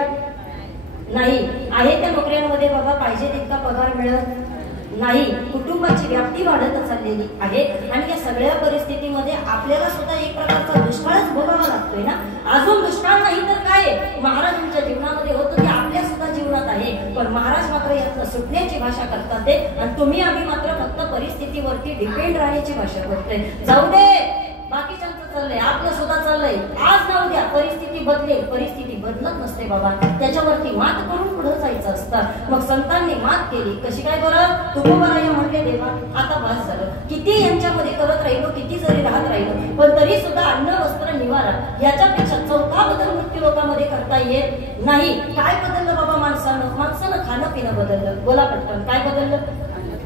नाही आहे, त्या नोकऱ्यांमध्ये बाबा पाहिजे तितका पगार मिळत नाही. कुटुंबाची व्याप्ती वाढत चाललेली आहे. आणि या सगळ्या परिस्थितीमध्ये आपल्याला सुद्धा एक प्रकारचा दुष्काळच भोगावा लागतोय ना. अजून दुष्काळ नाही तर काय, महाराजांच्या जीवनामध्ये होतं ते आपल्या सुद्धा जीवनात आहे. पण महाराज मात्र यातनं सुटण्याची भाषा करतात ते, आणि तुम्ही आम्ही मात्र फक्त परिस्थितीवरती डिपेंड राहण्याची भाषा करतोय. जाऊ दे, बाकीच्यांचं चाललंय, आपलं सुद्धा चाललंय. आज ना उद्या परिस्थिती बदलेल. परिस्थिती बदलत नसते बाबा, त्याच्यावरती मात करून पुढे जायचं असतं. मग संतांनी मात केली कशी काय बरं? तुकोबाराया म्हणले, देवा आता बस झालं. किती यांच्यामध्ये करत राहिलो, किती जरी राहत राहिलो, पण तरी सुद्धा अन्न वस्त्र निवारा याच्यापेक्षा चौथा बदल मृत्यू लोकांमध्ये करता येत नाही. काय बदललं बाबा माणसानं खाणं पिणं बदललं. बोला पटकन, काय बदललं?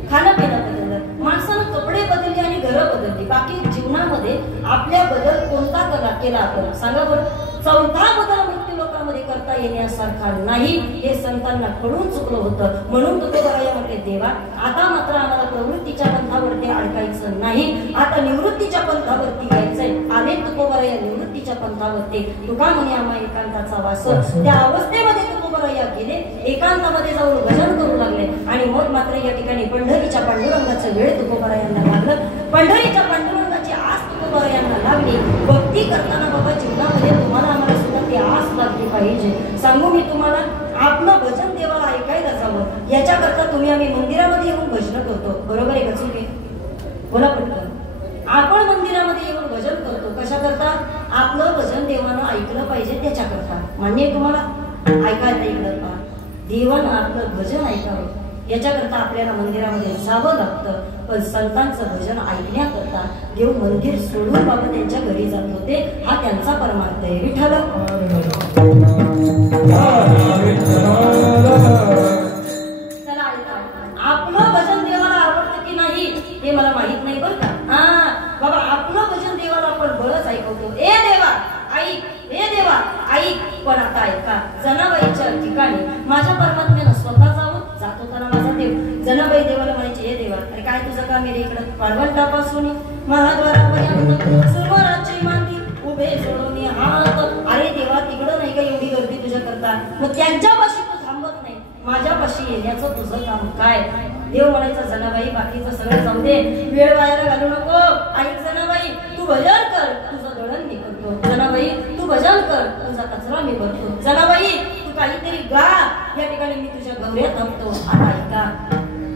खाणं पिणं बदललं. माणसानं कपडे बदलले आणि घरं बदलली. बाकी जीवनामध्ये आपल्या बदल कोणता केला आपण सांगा बरं? चौथा बदल मृत्यू लोकांमध्ये करता येण्यासारखा नाही. हे संतांना कळून चुकलं होतं. म्हणून तुकोबाराया म्हटले, देवा आता मात्र आम्हाला प्रवृत्तीच्या पंथावरती अडकायचं नाही, आता निवृत्तीच्या पंथावरती यायचंय. आले तुकोबाराया निवृत्तीच्या पंथावरती. तुका म्हणे आम्हा एकांताचा वास. त्या अवस्थेमध्ये तुकोबाराया गेले, एकांतामध्ये जाऊन भजन करू लागले. आणि मग मात्र या ठिकाणी पंढरीच्या पांडुरंगाचं वेळ तुकोबारायांना लागलं. पंढरीच्या पांडुरंगाची आस तुकोबारायांना लागली. भक्ती करताना बाबा जीवनामध्ये तुम्हाला आम्हाला सुद्धा ती आस लागली पाहिजे. सांगू मी तुम्हाला, आपलं भजन देवाला ऐकायला जावं याच्याकरता तुम्ही आम्ही मंदिरामध्ये येऊन भजन करतो. बरोबर आहे का चुकी? बोला पटकन. आपण मंदिरामध्ये येऊन भजन करतो कशा करता? आपलं भजन देवानं ऐकलं पाहिजे त्याच्याकरता. मान्य आहे तुम्हाला? ऐकायला इकडं पहा, देवानं आपलं भजन ऐकावं याच्याकरता आपल्याला मंदिरामध्ये जावं लागतं. पण संतांचं भजन ऐकण्याकरता देव मंदिर सोडून बाबा त्यांच्या घरी जात होते. हा त्यांचा परमार्थ आहे. विठ्ठल चला ऐका, आपलं भजन देवाला आवडतं की नाही हे मला माहित नाही बरं का. बाबा आपलं भजन देवाला आपण बळच ऐकवतो. ए देवा ऐक, हे देवा ऐक. पण आता ऐका, जनाबाईच्या ठिकाणी माझ्या परमात्म्यानं स्वतः जात होताना माझा देव जनाबाई देवाला म्हणायचे, हे देवा अरे काय तुझं काम आहे इकडं पाळवंटापासून महाद्वारापर्यंत सुरवराची मांडी उभे जोडून हात. अरे देवा तिकडं नाही का एवढी गर्दी तुझ्या करता, मग त्यांच्यापाशी तू थांबत नाही, माझ्यापाशी येण्याचं तुझं काम काय. देव म्हणायचा, जनाबाई बाकीचं सगळं जाऊ दे, वेळ वायाला घालू नको. ऐक जनाबाई, तू भजन कर, तुझं दळण मी करतो. जनाबाई तू भजन कर, तुझा कचरा मी भरतो. जनाबाई तू काहीतरी गा, या ठिकाणी मी तुझ्या गौऱ्या थांबतो. आता ऐका,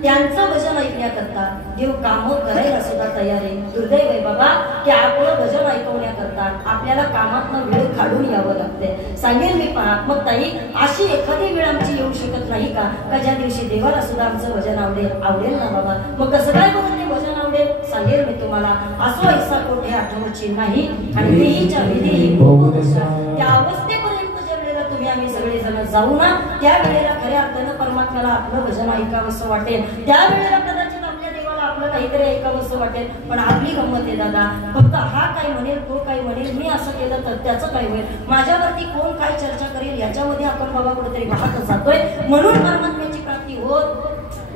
त्यांचं भजन ऐकण्याकरता देव काम करायला सुद्धा तयार आहे. दुर्दैव आहे बाबा की आपलं भजन ऐकवण्याकरता आपल्याला कामातनं वेळ काढून यावं लागतंय. सांगेन मी पहा, मग ताई अशी एखादी वेळ आमची येऊ शकत नाही का ज्या दिवशी देवाला सुद्धा आमचं भजन आवडेल ना बाबा. मग कसं काय करून ते भजन आवडेल सांगेल मी तुम्हाला. असो ऐसा कोठे आठवची नाही आणि देहीच्या विधी त्या अवस्थेपर्यंत ज्या वेळेला तुम्ही आम्ही सगळेजण जाऊ ना, त्या वेळेला खऱ्या अर्थानं परमात्म्याला आपलं भजन ऐकावंसं वाटेल. त्यावेळेला कदाचित आपल्या देवाला आपलं काहीतरी ऐकावंसं वाटेल. पण आपली गंमत आहे दादा, फक्त हा काय म्हणेल तो काय म्हणेल, मी असं केलं तर त्याचं काय होईल, माझ्यावरती कोण काय चर्चा करेल, याच्यामध्ये आपण बाबा कुठेतरी वाहत जातोय. म्हणून परमात्म्याची प्राप्ती होत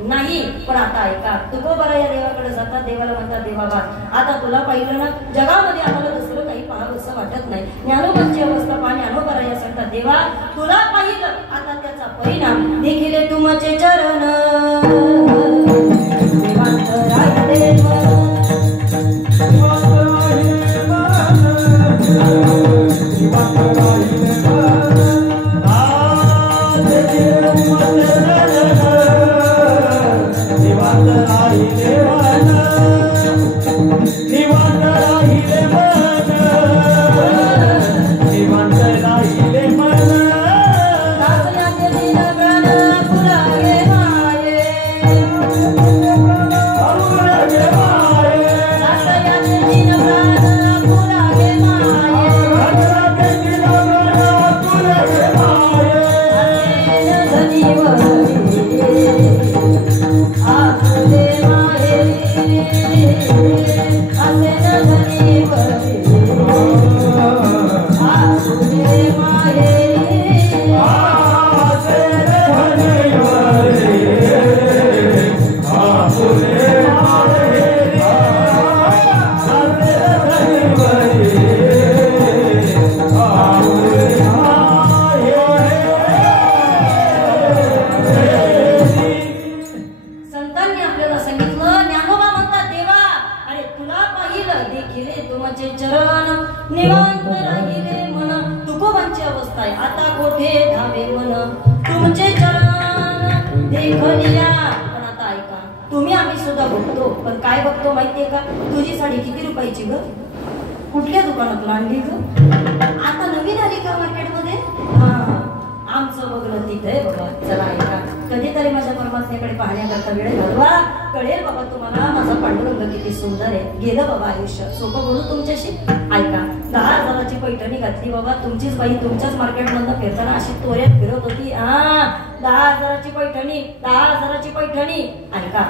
नाही. पण आता ऐका, तुकोबरा या देवाकडे जातात, देवाला म्हणतात, देवा बा आता तुला पाहिलं ना, जगामध्ये आम्हाला दुसरं काही पाहावं असं वाटत नाही. ज्ञानोबाची अवस्था पहा. ज्ञानोबरा या सांगतात, देवा तुला पाहिलं, आता त्याचा परिणाम देखील तुमचे चरण तुझी साडी किती रुपयाची ग? कुठल्या दुकानातून आणली ग? आता नवीन आली का मार्केटमध्ये? आमचं बघलं तिथे बाबा. चला ऐका, कधीतरी माझ्या परमात्म्याकडे पाहण्याकरता वेळ घालवा, कळेल बाबा तुम्हाला माझा पांडुरंग किती सुंदर आहे. गेलं बाबा आयुष्य. सोपं बोलू तुमच्याशी. ऐका, 10,000ची पैठणी घातली बाबा, तुमचीच बाई तुमच्याच मार्केटमधनं फिरताना अशी तोऱ्यात फिरत होती. 10,000ची पैठणी, 10,000ची पैठणी. ऐका,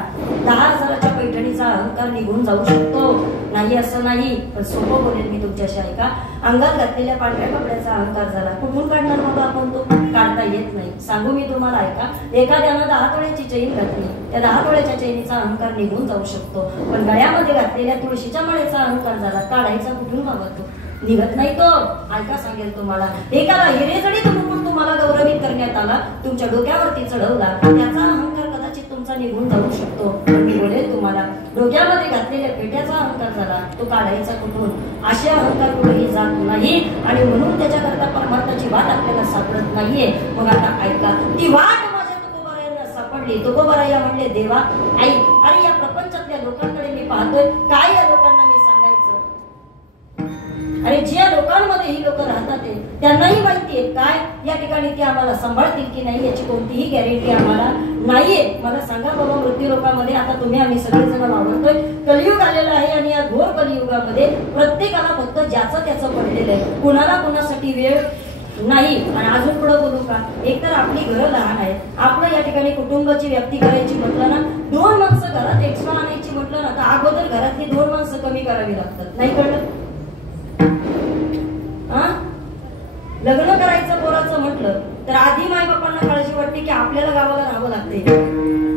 10,000च्या पैठणीचा अहंकार निघून जाऊ शकतो, नाही असं नाही. पण सोपं बोलेल मी तुमच्याशी. ऐका, अंगात घातलेल्या पांढऱ्या कपड्याचा अहंकार झाला, कुठून काढणार बाबा आपण तो? काढता येत नाही. सांगू मी तुम्हाला. ऐका, एखाद्यानं 10 तोळ्याची चैन घातली, त्या 10 तोळ्याच्या चैनीचा अहंकार निघून जाऊ शकतो. पण गळ्यामध्ये घातलेल्या तुळशीच्या माळेचा अहंकार झाला, काढायचा कुठून बाबा तो? निघत नाही तो. ऐका, सांगेल तुम्हाला. एखादा हिरे जरी तुम्हाला गौरवित करण्यात आला, तुमच्या डोक्यावरती चढवला, त्याचा अहंकार कदाचित तुमचा निघून जाऊ शकतो. मी बोलेल तुम्हाला, डोक्यामध्ये घातलेल्या पेट्याचा अहंकार झाला, तो काढायचा कुठून? असे अहंकार कुठेही जात नाही. आणि म्हणून त्याच्याकरता परमात्म्याची वाट आपल्याला सापडत नाहीये. मग आता ऐका, ती वाट माझ्या तुकोबरायांना सापडली. तुकोबराया म्हणले, देवा ऐक, अरे या प्रपंचातल्या लोकांकडे मी पाहतोय, काय या लोकांना मी सांगायचं? आणि ज्या लोकांमध्ये ही लोक राहतात त्यांनाही माहिती आहे काय या ठिकाणी ते आम्हाला सांभाळतील की नाही याची कोणतीही गॅरंटी आम्हाला नाहीये. मला सांगा बाबा, मृत्यू लोकांमध्ये आता तुम्ही आम्ही सगळेजण वावरतोय. कलियुग आलेलं आहे आणि या घोर कलियुगामध्ये प्रत्येकाला फक्त ज्याचं त्याचं पडलेलं आहे. कुणाला कुणासाठी वेळ नाही. आणि अजून पुढे बोलू का, एकतर आपली घरं लहान आहेत. आपलं या ठिकाणी कुटुंबाची व्याप्ती करायची म्हटलं ना, 2 माणसं घरात एक्स्ट्रा आणायची म्हटलं ना, तर अगोदर घरातली 2 माणसं कमी करावी लागतात. नाही कळलं? लग्न करायचं पोराचं म्हटलं तर आधी मायबापांना काळजी वाटते की आपल्याला गावाला राहावं लागते,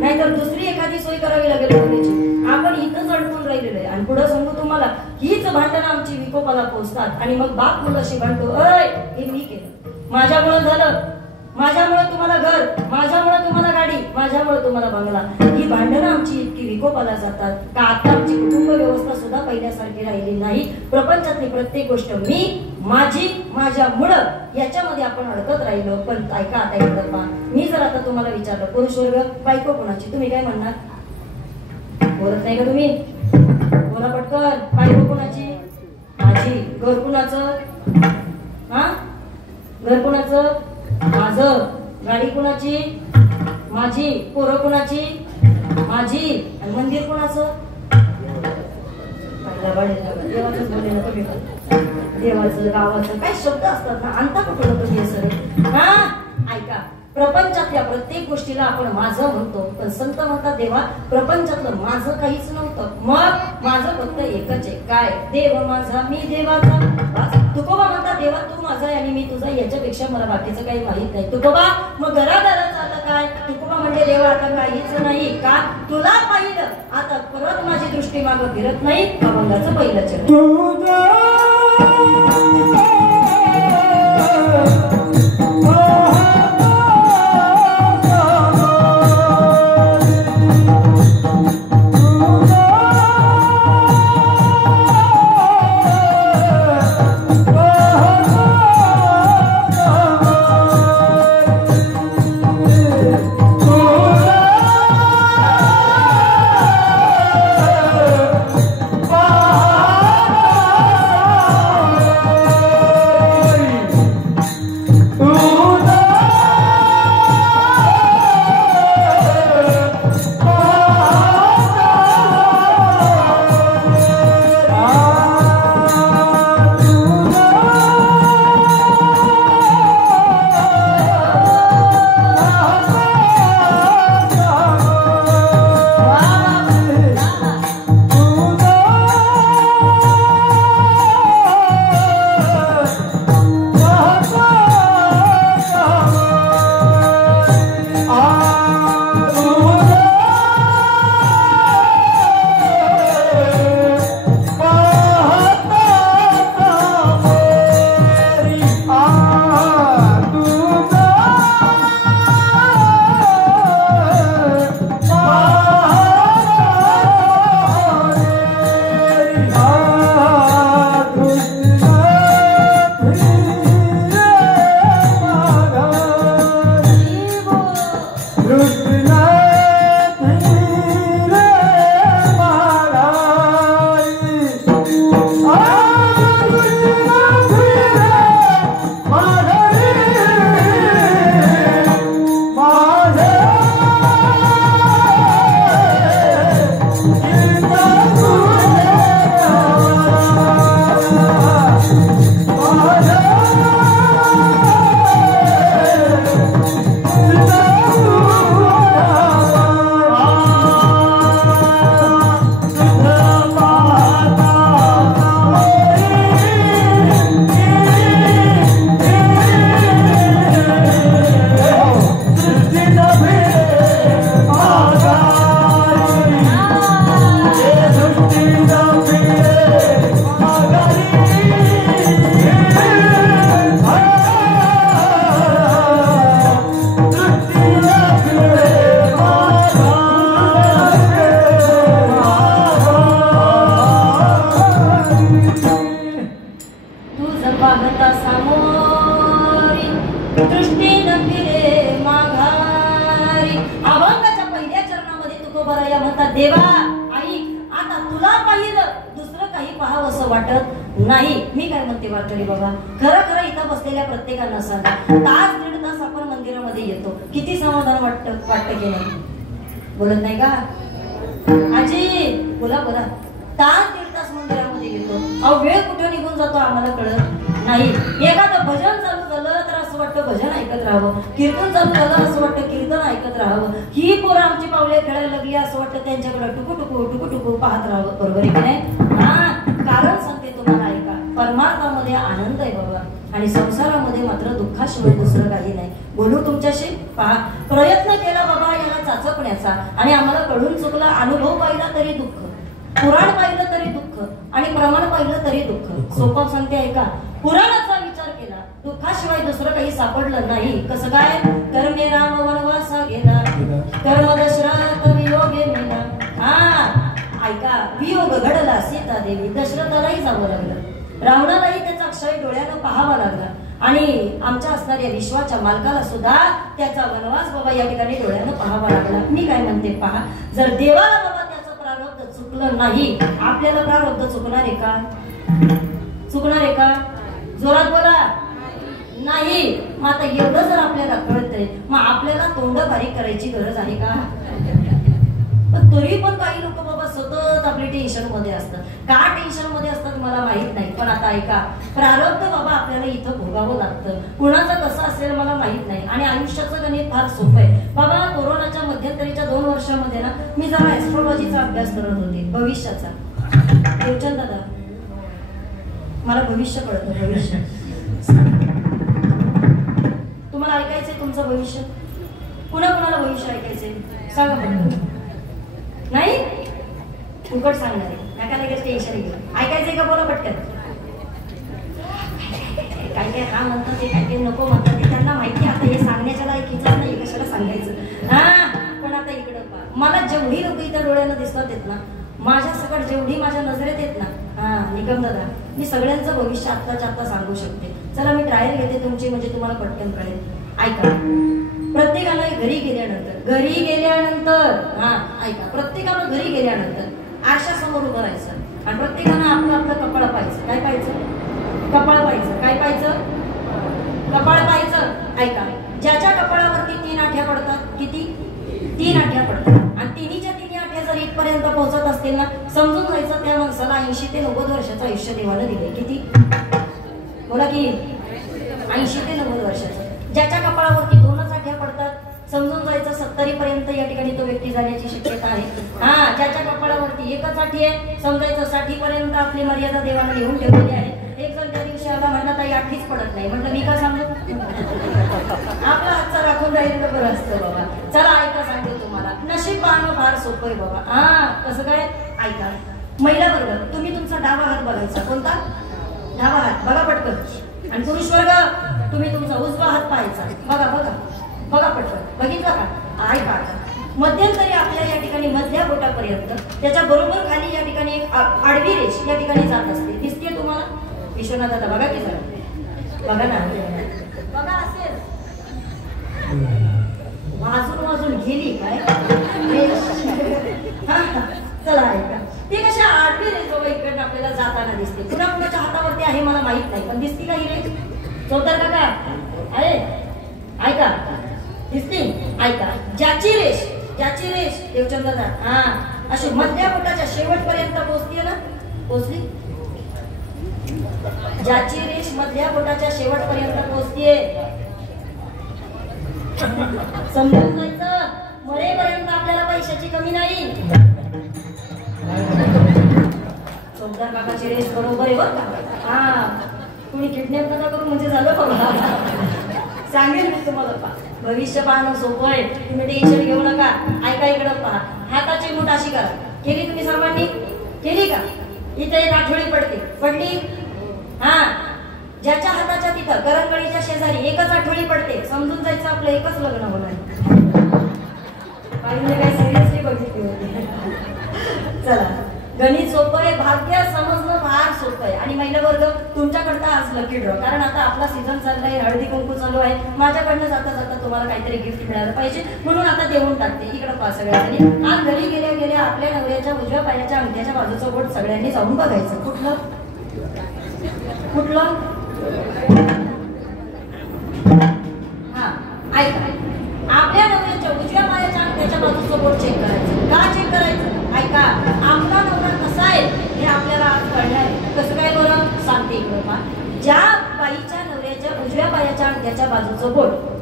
नाहीतर दुसरी एखादी सोय करावी लागेल मुलीची. आपण इथंच अडकून राहिलेलो आहे. आणि पुढे सांगू तुम्हाला, हीच भांडणं आमची विकोपाला पोहोचतात. आणि मग बाप मुलाशी भांडतो, अय हे मी केलं, माझ्यामुळे झालं, माझ्यामुळे तुम्हाला घर, माझ्यामुळे तुम्हाला गाडी, माझ्यामुळे तुम्हाला बंगला. ही भांडणं आमची इतकी विकोपाला जातात का आता आमची कुटुंब व्यवस्था सुद्धा पहिल्यासारखी राहिली नाही. प्रपंचातली प्रत्येक गोष्ट मी, माझी, माझ्यामुळं याच्यामध्ये आपण अडकत राहिलो. पण ऐका आता एक पहा, मी जर आता तुम्हाला विचारलं पुरुष वर्ग बायको कोणाची, तुम्ही काय म्हणणार? बोलत नाही का तुम्ही? बोला पटकन. बायको कोणाची? माझी. घर कुणाचं? घर कुणाचं? माझं. गाडी कुणाची? माझी. पोरं कुणाची? माझी. आणि मंदिर कुणाचं? देवाचंच बोलले ना तुम्ही. देवाचं, गावाचं काय शब्द असतात ना, आणता कुठं तुम्ही हे सगळे? ऐका, प्रपंचातल्या प्रत्येक गोष्टीला आपण माझं म्हणतो, पण संत म्हणतात देवा प्रपंचातलं माझं काहीच नव्हतं. मग माझं फक्त एकच आहे, काय? देव माझा, मी देवाचा. तुकोबा म्हणतात देवा तू माझा आणि मी तुझा, याच्यापेक्षा मला बाकीचं काही माहित नाही. तुकोबा मग घरादाराचं आता काय? तुकोबा म्हणजे देवा आता काहीच नाही का? तुला पाहिलं आता परत माझी दृष्टी मागं फिरत नाही. अभंगाचं पहिलं चरण. देवा आई आता तुला पाहिलं दुसरं काही पाहावं असं वाटत नाही. मी काय म्हणते वारकरी बाबा, खरं खरं इथं बसलेल्या प्रत्येकानं सांगा, तास दीड तास आपण मंदिरामध्ये येतो, किती समाधान वाटतं की नाही? बोलत नाही का आजी? बोला बोला. तास दीड तास मंदिरामध्ये येतो, अहो वेळ कुठे निघून जातो आम्हाला कळत नाही. एखादं भजन चालू झालं तर असं वाटतं भजन ऐकत राहावं, कीर्तन चालू झालं असं वाटतं कीर्तन ऐकत राहावं. ही पोरं आमची पावले खेळायला लागली असं वाटतं त्यांच्याकडे टुकू पाहत राहावं. बरोबर आहे की नाही? हा, कारण सांगते तुम्हाला, ऐका, परमार्थामध्ये आनंद आहे बाबा, आणि संसारामध्ये मात्र दुःखाशिवाय दुसरं काही नाही. बोलू तुमच्याशी? पहा, प्रयत्न केला बाबा याला चाचपण्याचा, आणि आम्हाला कळून चुकला. अनुभव पाहिला तरी दुःख, पुराण पाहिलं तरी दुःख, आणि प्रमाण पाहिलं तरी दुःख. सोपं सांगते ऐका, पुराणाचा विचार केला, दुःखाशिवाय दुसरं काही सापडलं नाही. कसं काय? कर्मे राम वनवासा गेला, कर्म दशरथ वियोगे मेला. हा, ऐका, वियोग घडला सीता देवी, दशरथालाही जावं लागलं, रावणालाही त्याचा क्षय डोळ्यानं पाहावा लागला, आणि आमच्या असणाऱ्या विश्वाच्या मालकाला सुद्धा त्याचा वनवास बाबा या ठिकाणी डोळ्यानं पाहावा लागला. मी काय म्हणते पहा, जर देवाला बाबा त्याचं प्रारब्ध चुकलं नाही, आपल्याला प्रारब्ध चुकणार आहे का? चुकणार आहे का? जोरात बोला. नाही. मग आता एवढं जर आपल्याला कळतंय, मग आपल्याला तोंड बारीक करायची गरज आहे का? तरी पण काही लोक बाबा सतत आपले टेन्शन मध्ये असतात. का टेन्शन मध्ये असतात मला माहित नाही, पण आता ऐका, प्रारब्ध बाबा आपल्याला इथं भोगावं लागतं. कुणाचं कसं असेल मला माहित नाही, आणि आयुष्याचं गणित फार सोपं आहे बाबा. कोरोनाच्या मध्यंतरीच्या 2 वर्षामध्ये ना मी जरा ऍस्ट्रॉलॉजीचा अभ्यास करत होते, भविष्याचा. देवचंद दादा, मला भविष्य कळतं. भविष्य तुम्हाला ऐकायचंय? तुमचं भविष्य कुणाला भविष्य ऐकायचंय? सांगा पटकन. नाही फुकट सांगणार आहे, नका लगेच टेन्शन घेऊ. ऐकायचंय का? बोला पटकन. काय काय हा म्हणतात ते, काय काय नको म्हणतात ते, त्यांना माहिती आता हे सांगण्याच्या लायकीचं नाही, कशाला सांगायचं. हा, पण आता इकडं पहा, मला जेवढी लोक इथं डोळ्यानं दिसतात येत ना, माझ्या सकट जेवढी माझ्या नजरेत येत ना, हा निगम दादा, मी सगळ्यांचं भविष्य आत्ताच्या आत्ता सांगू शकते. चला मी ट्रायल घेते तुमची, म्हणजे तुम्हाला पटकन कळेल. ऐका, प्रत्येकानं घरी गेल्यानंतर हा ऐका, प्रत्येकानं घरी गेल्यानंतर आरशासमोर उभं राहायचं, आणि प्रत्येकानं आपलं कपाळ पाहायचं. काय पाहायचं? कपाळ पाहायचं. काय पाहायचं? कपाळ पाहायचं. ऐका, ज्याच्या कपाळावरती 3 आठ्या पडतात, किती? 3 आठ्या पडतात, आणि तिन्हीच्या 3 आठ्या जर 1 पर्यंत पोहोचत असतील ना, समजून जायचं त्या माणसाला 80 ते 90 वर्षाचं आयुष्य देवानं दिले. किती? बोला की. 80 ते 90 वर्षाचं. ज्याच्या कपाळावरती 2च आठ्या पडतात, समजून जायचं 70 पर्यंत या ठिकाणी तो व्यक्ती जाण्याची शक्यता आहे. हा, ज्याच्या कपाळावरती 1च आठी आहे, समजायचं 60 पर्यंत आपली मर्यादा देवानं लिहून ठेवलेली आहे. एक जण त्या दिवशी आला म्हणला ताई 8च पडत नाही, म्हटलं मी का सांगू? आपला हातचा राखून राहिलेलं बरं असतं बाबा. चला ऐका, सांगते तुम्हाला, नशीब पाहणं फार सोपं आहे बाबा. हा, कसं काय? ऐका, महिला वर्ग, तुम्ही तुमचा डावा हात बघायचा. कोणता? डावा हात बघा पटकन. आणि पुरुष वर्ग, तुम्ही तुमचा उजवा हात पाहायचा. बघा बघा बघा पटकन. बघितला का? ऐका, मध्यंतरी आपल्या या ठिकाणी मधल्या बोटापर्यंत, त्याच्या बरोबर खाली या ठिकाणी एक आडवी रेष या ठिकाणी जात असते. दिसते तुम्हाला? विश्वनाथ दादा बघा की जरा, बघा ना, बघा असेल. वाजून गेली काय? चला ऐका, ती कशी आडवी रेष बाबा इकडनं आपल्याला जाताना दिसते. कुणाच्या हातावरती आहे मला माहित नाही, पण दिसती का ही रेष? चौतर का आहे? ऐका, दिसते? ऐका, ज्याची रेष देवचंद दादा, हा अशी मधल्या बोटाच्या शेवटपर्यंत पोहोचते ना, पोहोचली? ज्याची रेष मधल्या बोटाच्या शेवटपर्यंत पोहोचते, समजून जायचं, मरेपर्यंत आपल्याला पैशाची कमी नाही. चौदार काकाची रेस बरोबर आहे बरं का? हा, तुम्ही किडनॅप नका करू म्हणजे झालं बघा. सांगेल मी तुम्हाला. पहा, भविष्य पाहणं सोपं आहे, तुम्ही टेन्शन घेऊ नका. ऐका, इकडं पहा, हाताची मूठ अशी करा. केली तुम्ही सर्वांनी? केली का? इथे एक आठवडी पडली. हा, ज्याच्या हाताच्या तिथं करंगळीच्या शेजारी 1च आठवडी पडते, समजून जायचं आपलं 1च लग्न होणार. काय सिरियसली बघितली होती. चला, गणित सोपं आहे, भाग्य समजणं फार सोपं आहे. आणि महिला वर्ग, तुमच्याकडनं आज लकी ड्रॉ, कारण आता आपला सीझन चाललाय, हळदी कुंकू चालू आहे. माझ्याकडनं जाता जाता तुम्हाला काहीतरी गिफ्ट मिळालं पाहिजे, म्हणून आता देऊन टाकते. इकडं पहा सगळ्यांनी. आज घरी गेल्या आपल्या नवऱ्याच्या उजव्या पायाच्या अंगठ्याच्या बाजूचं बोट सगळ्यांनी जाऊन बघायचं. कुठलं? कुठलं? हा ऐका, आपल्या नवऱ्याच्या उजव्या पायाच्या अंगठ्याच्या बाजूचं बोट चेक करायचं. का चेक करायचं? ऐका, आपला नवरा कसा आहे हे आपल्याला आज कळणार आहे. कसं काय बरं सांगते इकडं पहा. ज्या बाईच्या नवऱ्याच्या उजव्या पायाच्या अंगठ्याच्या बाजूचं बोट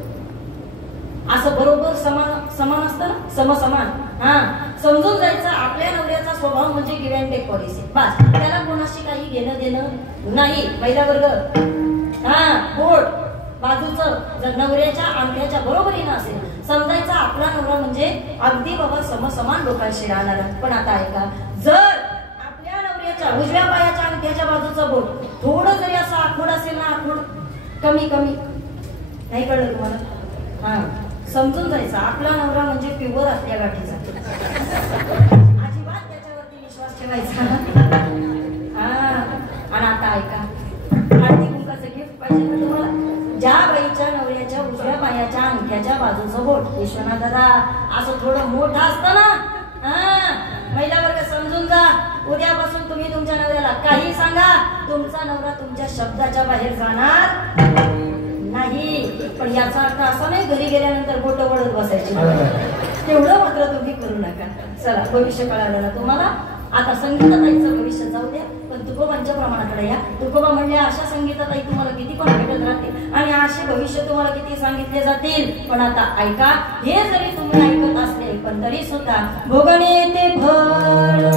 असं बरोबर समान असतं ना, समसमान, हा समजून जायचं आपल्या नवऱ्याचा स्वभाव म्हणजे गिव्ह अँड टेक पॉलिसी. बस, त्याला कोणाशी काही घेणं देणं नाही. पहिला वर्ग, हा बोट बाजूचं जर नवऱ्याच्या अंगठ्याच्या बरोबरीनं असेल, समजायचा आपला नवरा म्हणजे अगदी बाबा समसमान लोकांशी राहणारा. पण आता ऐका, जर आपल्या नवऱ्याच्या उजव्या पायाच्या अंगठ्याच्या बाजूचं बोट थोडं जरी असं आखूड असेल ना, आखूड कमी नाही कळलं तुम्हाला? हा समजून जायचं आपला नवरा म्हणजे प्युअर असल्या गाठीचा. अजिबात त्याच्यावरती विश्वास ठेवायचा. हा आणि आता ऐका, हळदी कुंकाचं गिफ्ट पाहिजे ना तुम्हाला? ज्या बाईच्या नवऱ्याच्या उजव्या पायाच्या अंगठ्याच्या बाजूचं बोट विश्वनाथ दादा असं थोडं मोठं असतं ना, महिला वर्ग समजून जा. उद्यापासून तुम्ही तुमच्या नवऱ्याला काही सांगा, तुमचा नवरा तुमच्या शब्दाच्या बाहेर जाणार नाही. पण याचा अर्थ असा नाही घरी गेल्यानंतर बोट वळत बसायची. तेवढं मात्र तुम्ही करू नका. चला, भविष्य कळालं ना तुम्हाला. आता संगीताताईचं भविष्य जाऊ द्या, पण तुकोबांच्या प्रमाणाकडे या. तुकोबा म्हणले अशा संगीताताई तुम्हाला किती पण भेटत राहतील आणि असे भविष्य तुम्हाला किती सांगितले जातील. पण आता ऐका, हे जरी तुम्ही ऐकत असले पण तरी सुद्धा भोगणे ते फळ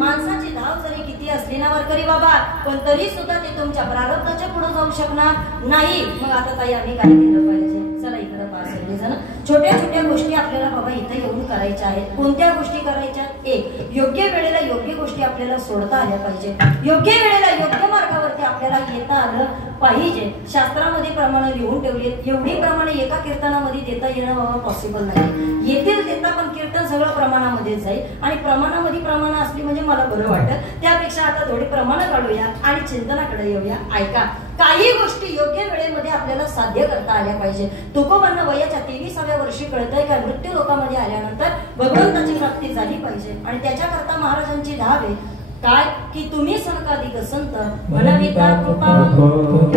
माणसाची धाव जरी किती असली ना वारकरी बाबा, पण तरी सुद्धा ते तुमच्या प्रारब्धाच्या पुढे जाऊ शकणार नाही. मग आता ताई आम्ही काय केलं पाहिजे? चला इकडे पास जण छोट्या छोट्या गोष्टी आपल्याला बाबा इथे येऊन करायच्या आहेत. कोणत्या गोष्टी करायच्या? एक, योग्य वेळेला योग्य गोष्टी आपल्याला सोडता आल्या पाहिजे. योग्य वेळेला योग्य मार्गावरती आपल्याला येता आलं पाहिजे. शास्त्रामध्ये प्रमाण लिहून ठेवली, एवढी प्रमाणे एका कीर्तनामध्ये देता येणं बाबा पॉसिबल नाही. येतील देता, पण कीर्तन सगळं प्रमाणामध्येच जाईल आणि प्रमाणामध्ये प्रमाण असली म्हणजे मला बरं वाटतं. त्यापेक्षा आता थोडी प्रमाणं काढूया आणि चिंतनाकडे येऊया. ऐका, काही गोष्टी योग्य वेळेमध्ये आपल्याला साध्य करता आल्या पाहिजे. तुकोबांना वयाच्या 23व्या वर्षी कळतंय का मृत्यू लोकामध्ये आल्यानंतर भगवंताची प्राप्ती झाली पाहिजे आणि त्याच्याकरता महाराजांची धाव आहे काय की तुम्ही सनकाधिक संत म्हणविता कृपा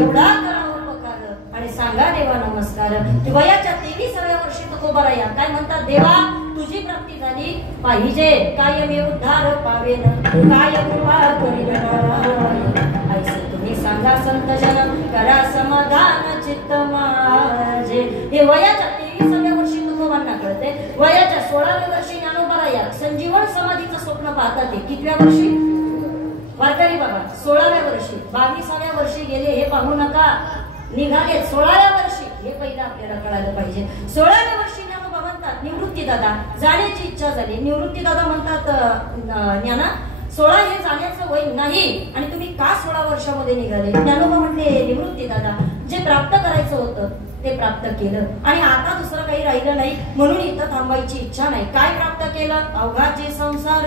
एवढा करा उपकार आणि सांगा देवा नमस्कार. वयाच्या 23व्या वर्षी तुकोबाराया काय म्हणतात? देवा तुझी प्राप्ती झाली पाहिजे, कायमी उद्धार पावेन, काय कृपा करीन ऐसे तुम्ही सांगा संत जन, करा समाधान चित्त माझे. हे वयाच्या 23व्या वर्षी तुकोबांना कळते. वयाच्या 16व्या वर्षी ज्ञानोबाराया संजीवन समाधीचं स्वप्न पाहतात. ते कितव्या वर्षी वारकरी बाबा? 16व्या वर्षी. 22व्या वर्षी गेले हे पाहू नका, निघाले 16व्या वर्षी. हे पहिलं आपल्याला कळायला पाहिजे. 16व्या वर्षी ज्ञानोबा म्हणतात निवृत्ती दादा जाण्याची इच्छा झाली. निवृत्ती दादा म्हणतात ज्ञाना 16 हे जाण्याचं वय नाही आणि तुम्ही का 16 वर्षामध्ये निघाले? ज्ञानोबा म्हणले निवृत्ती दादा जे प्राप्त करायचं होतं ते प्राप्त केलं आणि आता दुसरं काही राहिलं नाही म्हणून इथं थांबायची इच्छा नाही. काय प्राप्त केलं? अवघाचे संसार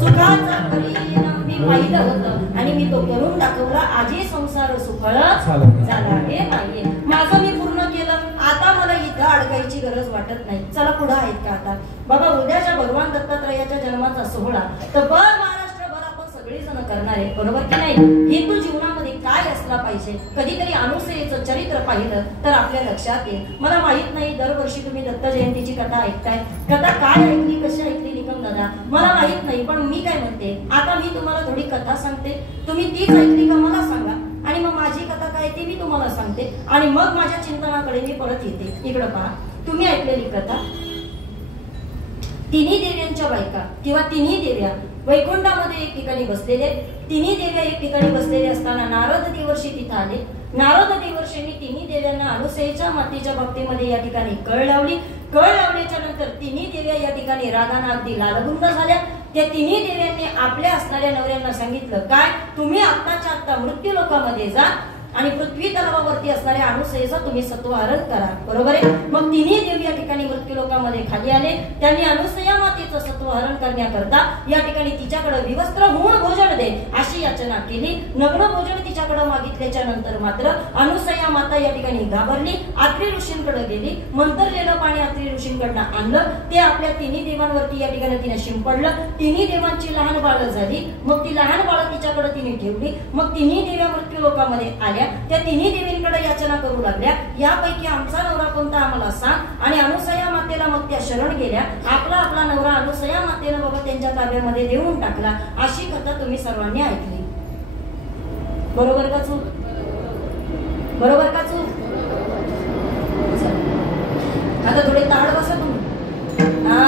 सुखाचा परिणाम मी पाहिलं होतं आणि मी तो करून दाखवला. आजी संसार सुखळ झाला हे नाहीये. माझं मी पूर्ण केलं. आता मला इथं अडकायची गरज वाटत नाही. चला पुढे आहेत का आता बाबा? उद्याच्या भगवान दत्तात्रयाच्या जन्माचा सोहळा तर महाराष्ट्रभर आपण सगळेजण करणार आहे, बरोबर की नाही? हिंदू जीवनामध्ये काय असलं असला पाहिजे. कधीतरी अनुसयेचं चरित्र पाहिलं तर आपल्या लक्षात येईल. मला माहित नाही दरवर्षी तुम्ही दत्त जयंतीची कथा ऐकताय, कथा काय ऐकली, कशी ऐकली निकम दादा मला माहित नाही. पण मी काय म्हणते, आता मी तुम्हाला थोडी कथा सांगते, तुम्ही तीच ऐकली का मला सांगा, आणि मग माझी कथा काय ती मी तुम्हाला सांगते, आणि मग माझ्या चिंतनाकडे मी परत येते. इकडं पहा, तुम्ही ऐकलेली कथा, तिन्ही देव्यांच्या बायका किंवा तिन्ही देव्या वैकुंठामध्ये एक ठिकाणी बसलेले. तिन्ही देव्या एक ठिकाणी बसलेले असताना नारद देवर्षी तिथं आले. नारद देवर्षींनी तिन्ही देव्यांना अनुसयेच्या मातेच्या बाबतीमध्ये या ठिकाणी कळ लावली. कळ लावल्याच्या नंतर तिन्ही देव्या या ठिकाणी रागाने अगदी लालबुंद झाल्या. त्या तिन्ही देव्यांनी आपल्या असणाऱ्या नवऱ्यांना सांगितलं, काय तुम्ही आत्ताच्या आत्ता मृत्यू लोकामध्ये जा आणि पृथ्वी तलावावरती असणाऱ्या अनुसयेचा तुम्ही सत्वहरण करा. बरोबर आहे. मग तिन्ही देव या ठिकाणी मृत्यू लोकामध्ये खाली आले. त्यांनी अनुसया मातेचं सत्वहरण करण्याकरता या ठिकाणी तिच्याकडे विवस्त्र होऊन भोजन दे अशी याचना केली. नग्न भोजन तिच्याकडे मागितल्याच्या नंतर मात्र अनुसया माता या ठिकाणी घाबरली. आत्री ऋषींकडे गेली. मंतरलेलं पाणी आत्री ऋषींकडनं आणलं. ते आपल्या तिन्ही देवांवरती या ठिकाणी तिने शिंपडलं. तिन्ही देवांची लहान बाळं झाली. मग ती लहान बाळं तिच्याकडे तिने ठेवली. मग तिन्ही देव्या मृत्यू लोकामध्ये आल्या. त्या तिन्ही देवींकडे याचना करू लागल्या, यापैकी आमचा नवरा कोणता आम्हाला सांग. आणि अनुसया मातेला मग त्या शरण गेल्या. आपला आपला नवरा अनुसया मातेनं बाबा त्यांच्या ताब्यामध्ये देऊन टाकला. अशी कथा तुम्ही सर्वांनी ऐकली. बरोबर का चूक? बरोबर का चूक? आता थोडे ताड बसा तुम्ही. हा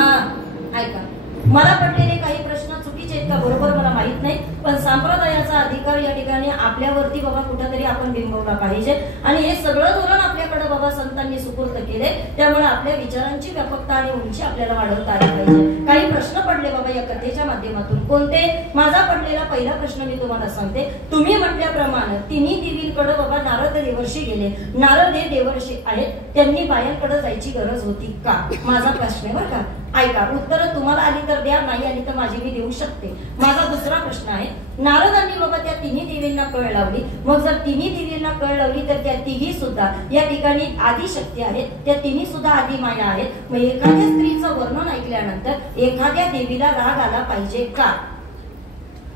ऐका, मला पडलेले काही प्रश्न चुकीचे आहेत का बरोबर मला माहित नाही, पण संप्रदायाचा अधिकार या ठिकाणी आपल्यावरती बाबा कुठेतरी आपण बिंबवला पाहिजे. आणि हे सगळं धोरण आपल्याकडे बाबा संतांनी सुपूर्द केले. त्यामुळे आपल्या विचारांची व्यापकता आणि उंची आपल्याला वाढवता आली पाहिजे. काही प्रश्न पडले बाबा या कथेच्या माध्यमातून. कोणते? माझा पडलेला पहिला प्रश्न मी तुम्हाला सांगते. तुम्ही म्हटल्याप्रमाणे तिन्ही देवींकडे बाबा नारद देवर्षी गेले. नारद हे देवर्षी आहेत, त्यांनी बायांकडे जायची गरज होती का? माझा प्रश्न आहे बरं का. ऐका, उत्तर तुम्हाला आली तर द्या, नाही आली तर माझी मी देऊ शकते. माझा दुसरा प्रश्न आहे, नारदांनी बाबा त्या तिन्ही देवींना कळ लावली. मग जर तिन्ही देवींना कळ लावली तर त्या तिघी सुद्धा या ठिकाणी आदिशक्ती आहेत. त्या तिन्ही सुद्धा आदिमाया आहेत. मग एखाद्या स्त्रीचं वर्णन ऐकल्यानंतर एखाद्या देवीला राग आला पाहिजे का?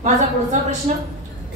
माझा पुढचा प्रश्न,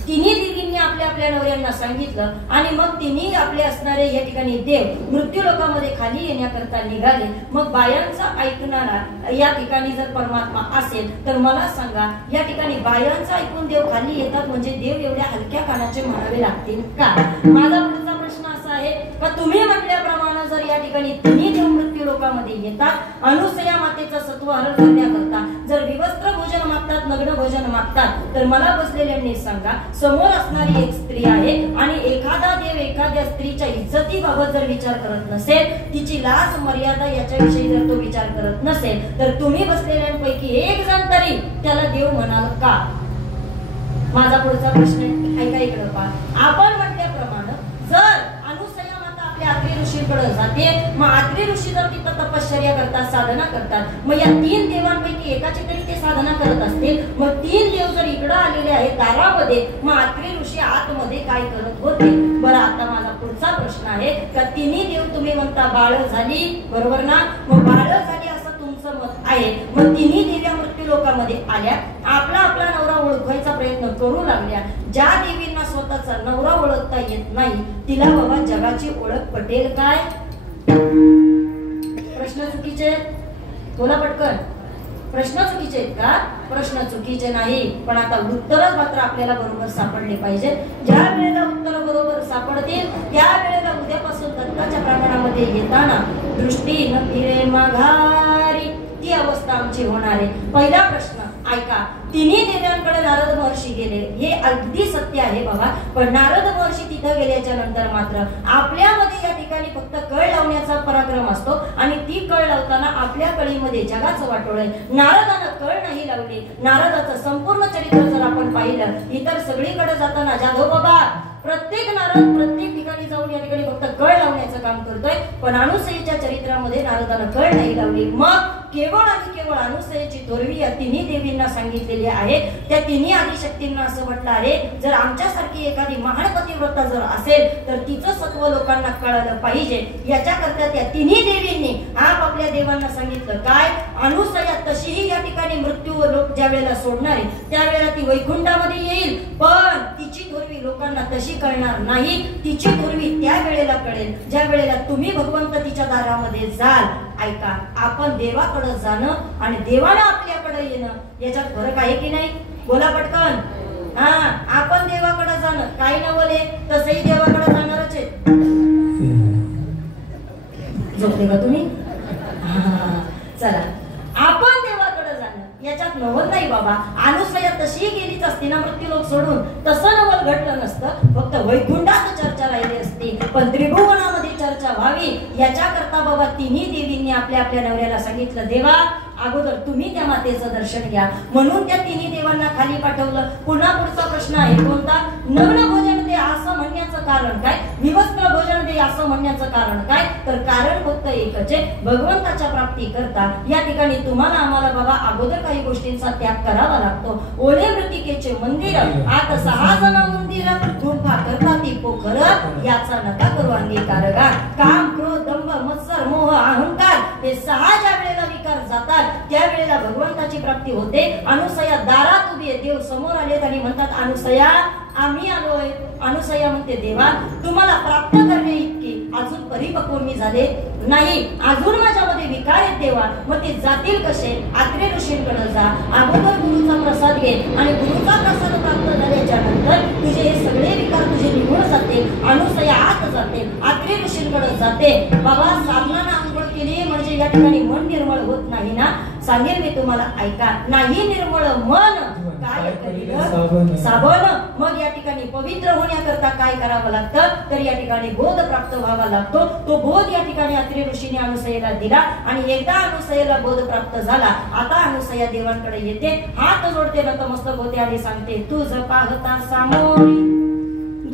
तिन्ही देवींनी आपल्या आपल्या नवऱ्यांना सांगितलं आणि मग तिन्ही आपले असणारे या ठिकाणी देव मृत्यू लोकामध्ये खाली येण्याकरता निघाले. मग बायांचा ऐकणारा या ठिकाणी जर परमात्मा असेल तर मला सांगा, या ठिकाणी बायांचा ऐकून देव खाली येतात म्हणजे देव एवढ्या हलक्या कानाचे म्हणावे लागतील का? माझा पुढचा प्रश्न असा आहे का तुम्ही म्हटल्याप्रमाणे जर या ठिकाणी तिन्ही देव मृत्यू लोकामध्ये येतात, अनुसया मातेचं सत्वहरण करण्याकरता जर विवस्त्र भोजन मागतात, नग्न भोजन मागतात, तर मला बसलेल्यांनी सांगा, समोर असणारी एक स्त्री आहे आणि एखादा देव एखाद्या स्त्रीच्या इज्जतीबाबत जर विचार करत नसेल, तिची लाज मर्यादा याच्याविषयी जर तो विचार करत नसेल, तर तुम्ही बसलेल्यांपैकी एक जण तरी त्याला देव म्हणाल का? माझा पुढचा प्रश्न आहे, ऐका इकडे पहा. आपण म्हटल्याप्रमाणे जर अनुसया माता आपल्या आत्री ऋषींकडे जाते, मग आत्री ऋषी जर तिथं तपश्चर्या करतात, साधना करतात, मग या तीन देवांपैकी एकाची तरी ते साधना करत असतील. मग तीन देव जर इकडे आलेले आहेत दारामध्ये, मग आत्री ऋषी आतमध्ये काय करत होते? बरं, आता माझा पुढचा प्रश्न आहे का तिन्ही देव तुम्ही म्हणता बाळ झाली, बरोबर ना? मग बाळ झाली असं तुमचं मत आहे. मग तिन्ही देव्या मृत्यू लोकामध्ये आल्या, आपला आपला नवरा ओळखायचा प्रयत्न करू लागल्या. ज्या देवींना स्वतःचा नवरा ओळखता येत नाही, तिला बाबा जगाची ओळख पटेल काय? प्रश्न चुकीचे? बोला पटकन. प्रश्न चुकीचे आहेत का? प्रश्न चुकीचे नाही, पण आता उत्तर मात्र आपल्याला बरोबर सापडले पाहिजे. ज्या वेळेला उत्तर बरोबर सापडतील त्या वेळेला उद्यापासून दत्ताच्या प्रमाणामध्ये येताना दृष्टी न फिरे माघारी ती अवस्था आमची होणार आहे. पहिला प्रश्न ऐका, तिन्ही देव्यांकडे नारद महर्षी गेले, हे अगदी सत्य आहे बाबा. पण नारद महर्षी तिथं गेल्याच्या नंतर मात्र आपल्यामध्ये या ठिकाणी फक्त कळ लावण्याचा पराक्रम असतो आणि ती कळ लावताना आपल्या कळीमध्ये जगाचं वाटोळं. नारदानं कळ नाही लावली. नारदाचं संपूर्ण चरित्र जर आपण पाहिलं, इतर सगळीकडे जाताना जाधव बाबा प्रत्येक नारद प्रत्येक ठिकाणी जाऊन या ठिकाणी फक्त कळ लावण्याचं काम करतोय, पण अनुसयेच्या चरित्रामध्ये नारदानं कळ नाही लावली. मग केवळ आणि केवळ अनुसयेची थोरवी या तिन्ही देवींना सांगितलेली आहे. त्या तिन्ही आदिशक्तींना असं म्हटलं, अरे जर आमच्यासारखी एखादी महान पतिव्रता जर असेल तर तिचं सत्व लोकांना कळालं पाहिजे. याच्याकरता त्या तिन्ही देवींनी आपापल्या देवांना सांगितलं काय? अनुसया तशीही या ठिकाणी मृत्यू लोक ज्या वेळेला सोडणार आहे त्यावेळेला ती वैकुंठामध्ये येईल, पण तिची थोरवी लोकांना तशी कळणार नाही. तिची थोरवी त्या वेळेला कळेल ज्या वेळेला तुम्ही भगवंत तिच्या दारामध्ये जाल. ऐका, आपण देवाकडे जाणं आणि देवाला आपल्याकडे येणं याच्यात फरक आहे की नाही? बोला पटकन. हा, आपण देवाकडे जाणं काही न बोले तसंही देवाकडे जाणारच आहे. झोपते का तुम्ही? चला, आपण देवाकडे जाणं याच्यात नवल नाही बाबा. अनुसया तशी गेलीच असती ना मृत्यूलोक सोडून, तसं नवल घडलं नसतं. फक्त वैकुंठात चर्चा राहिली असती, पण त्रिभुवनामध्ये चर्चा व्हावी याच्याकरता बाबा तिन्ही देवींनी आपल्या आपल्या नवऱ्याला सांगितलं, देवा अगोदर तुम्ही त्या मातेचं दर्शन घ्या. म्हणून त्या तिन्ही देवांना खाली पाठवलं. पुन्हा पुढचा प्रश्न आहे कोणता? नग्न भोजन दे असं म्हणण्याचं कारण काय? विवस्त्र भोजन दे असं म्हणण्याचं कारण काय? तर कारण फक्त एकच आहे, भगवंताच्या प्राप्ती करता या ठिकाणी तुम्हाला आम्हाला बाबा अगोदर काही गोष्टींचा त्याग करावा लागतो. ओले मृतिकेचे मंदिर आता 6 जण मंदिर गुंफा करता ती पोखर याचा नका करू अंगीकार गा. काम, क्रोध, दंभ, मत्सर, मोह, अहंकार हे 6 ज्या वेळेला विकार जातात त्यावेळेला भगवंताची प्राप्ती होते. अनुसया दारात उभी आहे, देव समोर आलेत आणि म्हणतात अनुसया आम्ही आलोय. अनुसया म्हणते देवा तुम्हाला प्राप्त करणे इतके अजून परिपक्व मी झाले नाही, अजून माझ्यामध्ये विकार आहेत देवा. मग ते जातील कसे? आत्रे ऋषींकडे जा, अगोदर गुरुचा प्रसाद घे आणि गुरुचा प्रसाद प्राप्त झाल्याच्या नंतर तुझे हे सगळे विकार तुझे निघून जाते. अनुसया आत जाते, आत्रे ऋषींकडे जाते. बाबा साबणाने आंघोळ केली म्हणजे या ठिकाणी मन निर्मळ होत नाही ना? सांगेल मी तुम्हाला, ऐका. नाही निर्मळ मन काय करील? साबण. मग या ठिकाणी पवित्र होण्याकरता काय करावं लागतं? तर या ठिकाणी बोध प्राप्त व्हावा लागतो. तो बोध या ठिकाणी अत्रि ऋषीने अनुसयेला दिला आणि एकदा अनुसयेला बोध प्राप्त झाला, आता अनुसया देवांकडे येते, हात जोडते, नतमस्तक होते आणि सांगते, तुझ पाहता सामोरी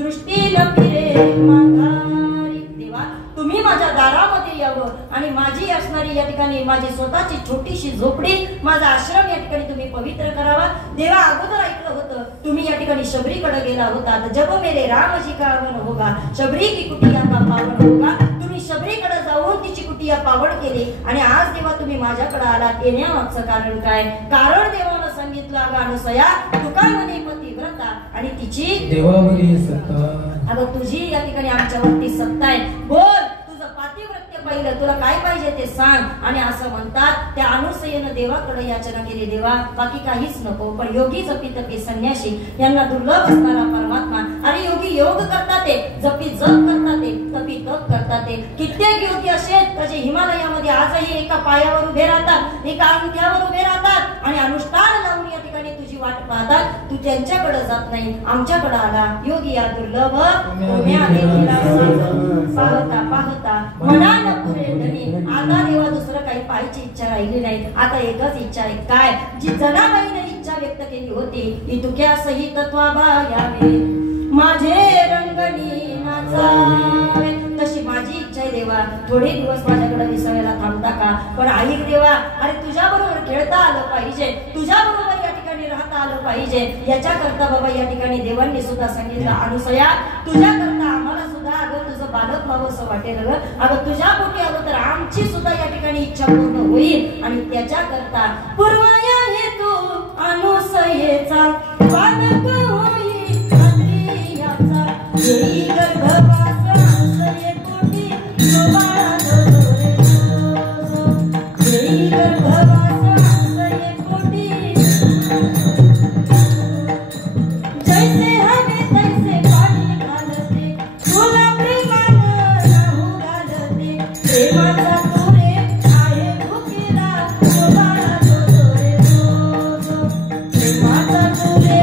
दृष्टी न फिरे माघारी. देवा तुम्ही माझ्या दारामध्ये यावं आणि माझी असणारी या ठिकाणी माझी स्वतःची छोटीशी झोपडी, माझा आश्रम या ठिकाणी तुम्ही पवित्र करावा. देवा अगोदर ऐकलं होतं तुम्ही या ठिकाणी शबरीकडे गेला होता, जब मेरे रामजी का आगमन होगा शबरी की कुटिया का पावन होगा. तुम्ही शबरीकडे जाऊन तिची कुटिया पावन केली आणि आज देवा तुम्ही माझ्याकडे आलात. येण्यामागचं कारण काय? कारण देवानं सांगितलं, अगं अनुसया तुका म्हणे पतिव्रता आणि तिची देवावरी सत्ता. अगं तुझी या ठिकाणी आमच्यावरती सत्ता आहे. बोल तुझं पातिव्रत्य पाहिलं, तुला काय पाहिजे ते सांग. आणि असं म्हणतात त्या अनुसयेनं देवाकडे याचना केली, देवा बाकी काहीच नको, पण योगी जपी तपी संन्यासी यांना दुर्लभ असणारा परमात्मा. अरे योगी योग करतात ते, जपी जप करतात ते, तपी तप करतात ते. कित्येक योगी असे आहेत त्याचे हिमालयामध्ये आजही एका पायावर उभे राहतात, एका अंगठ्यावर उभे राहतात आणि अनुष्ठान लावून या ठिकाणी तुझी वाट पाहतात. तू त्यांच्याकडे जात नाही, आमच्याकडे आला. योगी या दुर्लभ पाहता पाहता मना न पुरे धनी. आता देवा दुसरं काही पाहायची इच्छा राहिली नाही. आता एकच इच्छा आहे, काय? जी जनाबाईने इच्छा व्यक्त केली होती, ती तुक्या सहित त्वाबा यावे माझे रंगणी नाचावे. तशी माझी इच्छा आहे देवा, थोडे दिवस माझ्याकडे विसाव्याला थांबता का? पण ऐक देवा, अरे तुझ्या बरोबर खेळता आलं पाहिजे, तुझ्या बरोबर या ठिकाणी राहता आलं पाहिजे. याच्याकरता बाबा या ठिकाणी देवांनी सुद्धा सांगितलं, अनुसया तुझ्याकरता आम्हाला सुद्धा अगं तुझं बालक व्हावं असं वाटेल ग. अगं तुझ्या पोटी आलो तर आमची सुद्धा या ठिकाणी इच्छा पूर्ण होईल. आणि त्याच्याकरता पूर्वया हे तू अनुसयेचा बालक होईल अंद्रियाचा. येई गर्भवास अनुसये पोटी सोबाळा दोरे सो. येई गर्भवास अनुसये पोटी जैसे हवे तैसे पाणी घालते, तुला प्रेमानं राहू घालते. प्रेमाचा तोरे आहे भुकेला सोबाळा दोरे सो. प्रेमाचा तोरे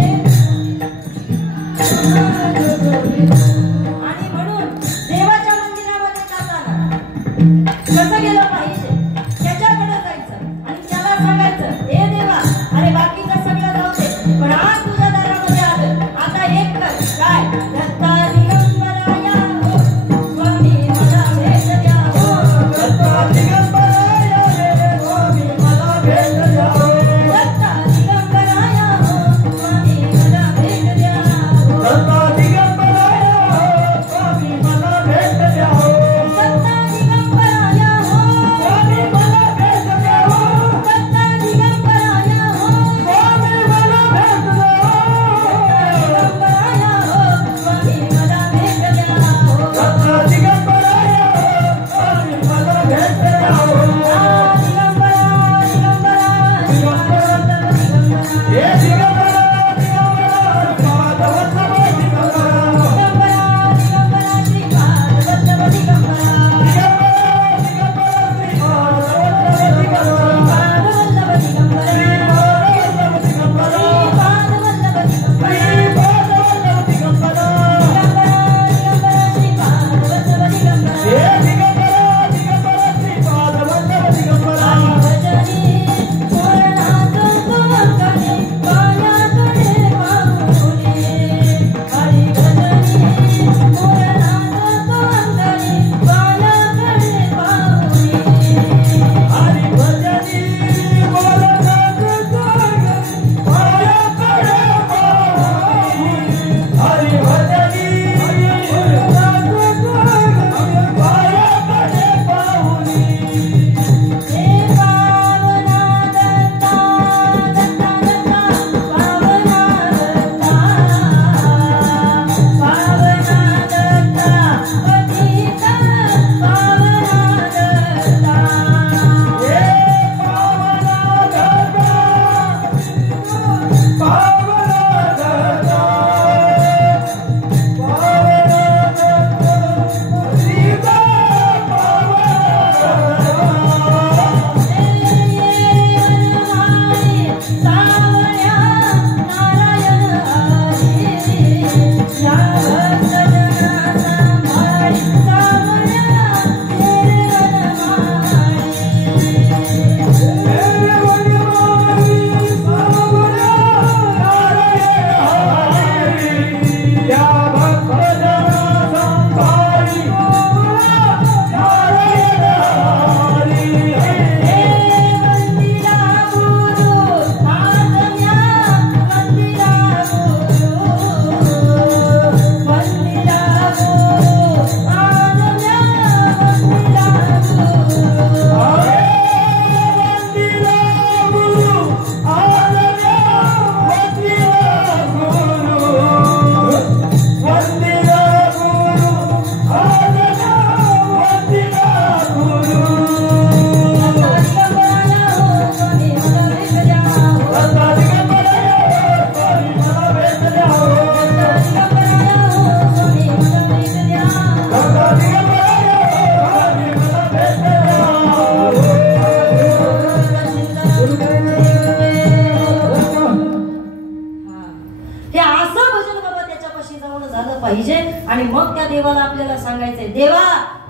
आणि मग त्या देवाला आपल्याला सांगायचंय, देवा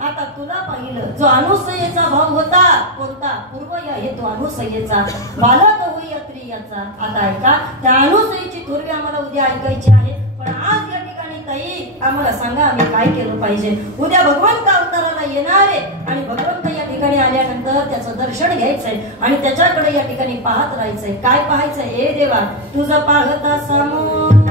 आता तुला पाहिलं, जो अनुसयेचा भाव होता कोणता, पूर्व या हेतू अनुसयेचा, बालक होई प्रियाचा. आता ऐका, त्या अनुसयेची थोरवी आम्हाला उद्या ऐकायची आहे. पण आज या ठिकाणी ताई आम्हाला सांगा आम्ही काय केलं पाहिजे. उद्या भगवंत अवताराला येणारे आणि भगवंत या ठिकाणी आल्यानंतर त्याचं दर्शन घ्यायचंय आणि त्याच्याकडे या ठिकाणी पाहत राहायचंय. काय पाहायचंय, हे देवा तुझं पाहता समोर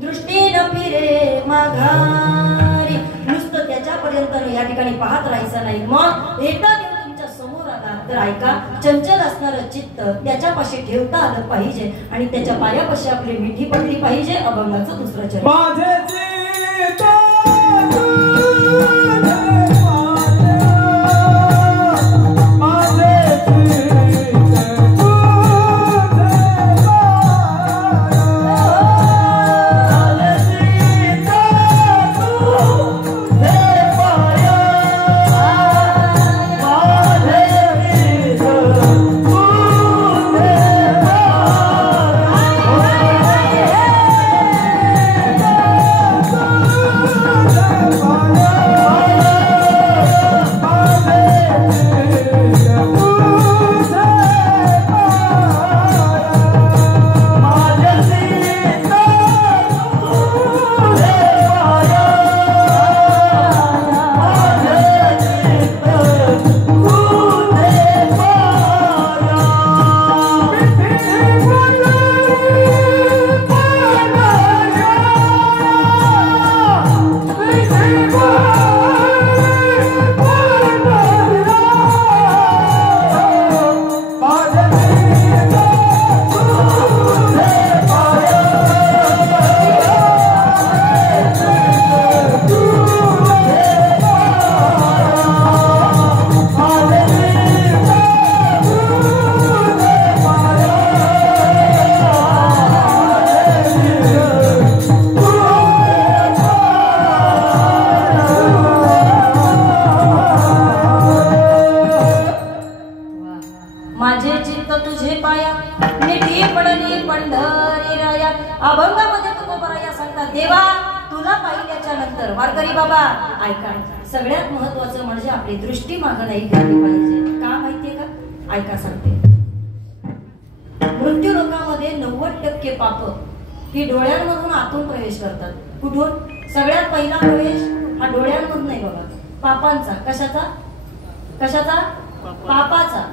दृष्टी न फिरे माघारी. नुसतं त्याच्यापर्यंत या ठिकाणी पाहत राहायचं नाही. मग एकदा देव तुमच्या समोर आला तर ऐका, चंचल असणारं चित्त त्याच्यापाशी ठेवता आलं पाहिजे आणि त्याच्या पायापाशी आपली मिठी पडली पाहिजे. अभंगाचं दुसरं चरण. अभंगामध्ये तुकोबराया सांगतात, देवा तुला पाहिल्याच्या नंतर वारकरी बाबा ऐका, सगळ्यात महत्वाचं म्हणजे आपली दृष्टी मागं नाही गेली पाहिजे. का माहितीये का? ऐका सांगते. मृत्यू लोकांमध्ये 90% पाप ही डोळ्यांमधून आतून प्रवेश करतात. कुठून? सगळ्यात पहिला प्रवेश हा डोळ्यांमधून नाही बाबा, पापांचा. कशाचा? कशाचा? पापाचा.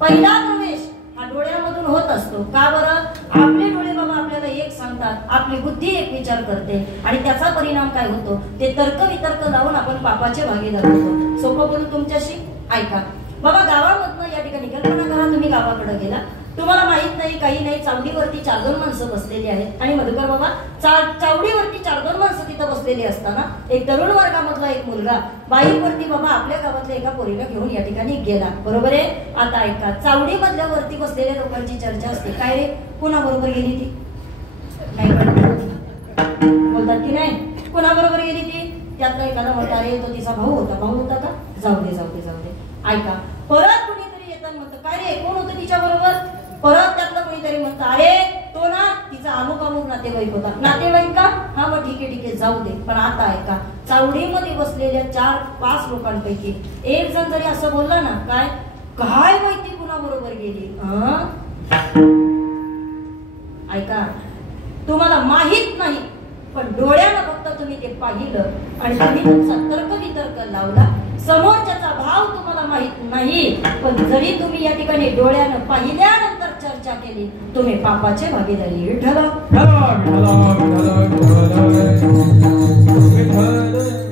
पहिला प्रवेश हा डोळ्यामधून होत असतो. का बरं? आपले डोळे बाबा आपल्याला एक सांगतात, आपली बुद्धी एक विचार करते आणि त्याचा परिणाम काय होतो ते तर्क वितर्क लावून आपण पापाचे भागीदार होतो. सोपं बोलू तुमच्याशी? ऐका बाबा, गावामधनं या ठिकाणी कल्पना करा, तुम्ही गावाकडे गेला, तुम्हाला माहित नाही काही नाही, चावडीवरती 4-2 माणसं बसलेली आहेत आणि मधुकर बाबा चावडीवरती 4-2 माणसं तिथं बसलेली असताना एक तरुण वर्गामधला एक मुलगा बाईकवरती बाबा आपल्या गावातल्या एका पोरीला घेऊन या ठिकाणी गेला. बरोबर आहे? आता ऐका, चावडी मधल्या वरती बसलेल्या लोकांची चर्चा असते, काय रे कुणाबरोबर गेली ती? नाही बोलतात की नाही, कुणाबरोबर गेली ती? त्यातला एखादा म्हणता, अरे तो तिचा भाऊ होता. भाऊ होता का? जाऊ दे जाऊ दे जाऊ दे. ऐका, परत कुणीतरी येतात म्हणतं, काय रे कोण होतं तिच्या बरोबर? परत त्यातलं कोणीतरी म्हणतं, अरे तो ना तिचा अमुक नातेवाईक होता. नातेवाईक का? हा मग ठीक आहे जाऊ दे. पण आता ऐका, चावडीमध्ये बसलेल्या 4-5 लोकांपैकी एक जण जरी असं बोलला ना, काय माहिती कुणाबरोबर गेली. ऐका, तुम्हाला माहित नाही, पण डोळ्यानं फक्त तुम्ही ते पाहिलं आणि तुम्ही तुमचा तर्क वितर्क लावला. समोरच्याचा भाव तुम्हाला माहित नाही, पण जरी तुम्ही या ठिकाणी डोळ्यानं पाहिल्यानंतर चर्चा केली, तुम्ही पापाचे भागीदारी ठरवा.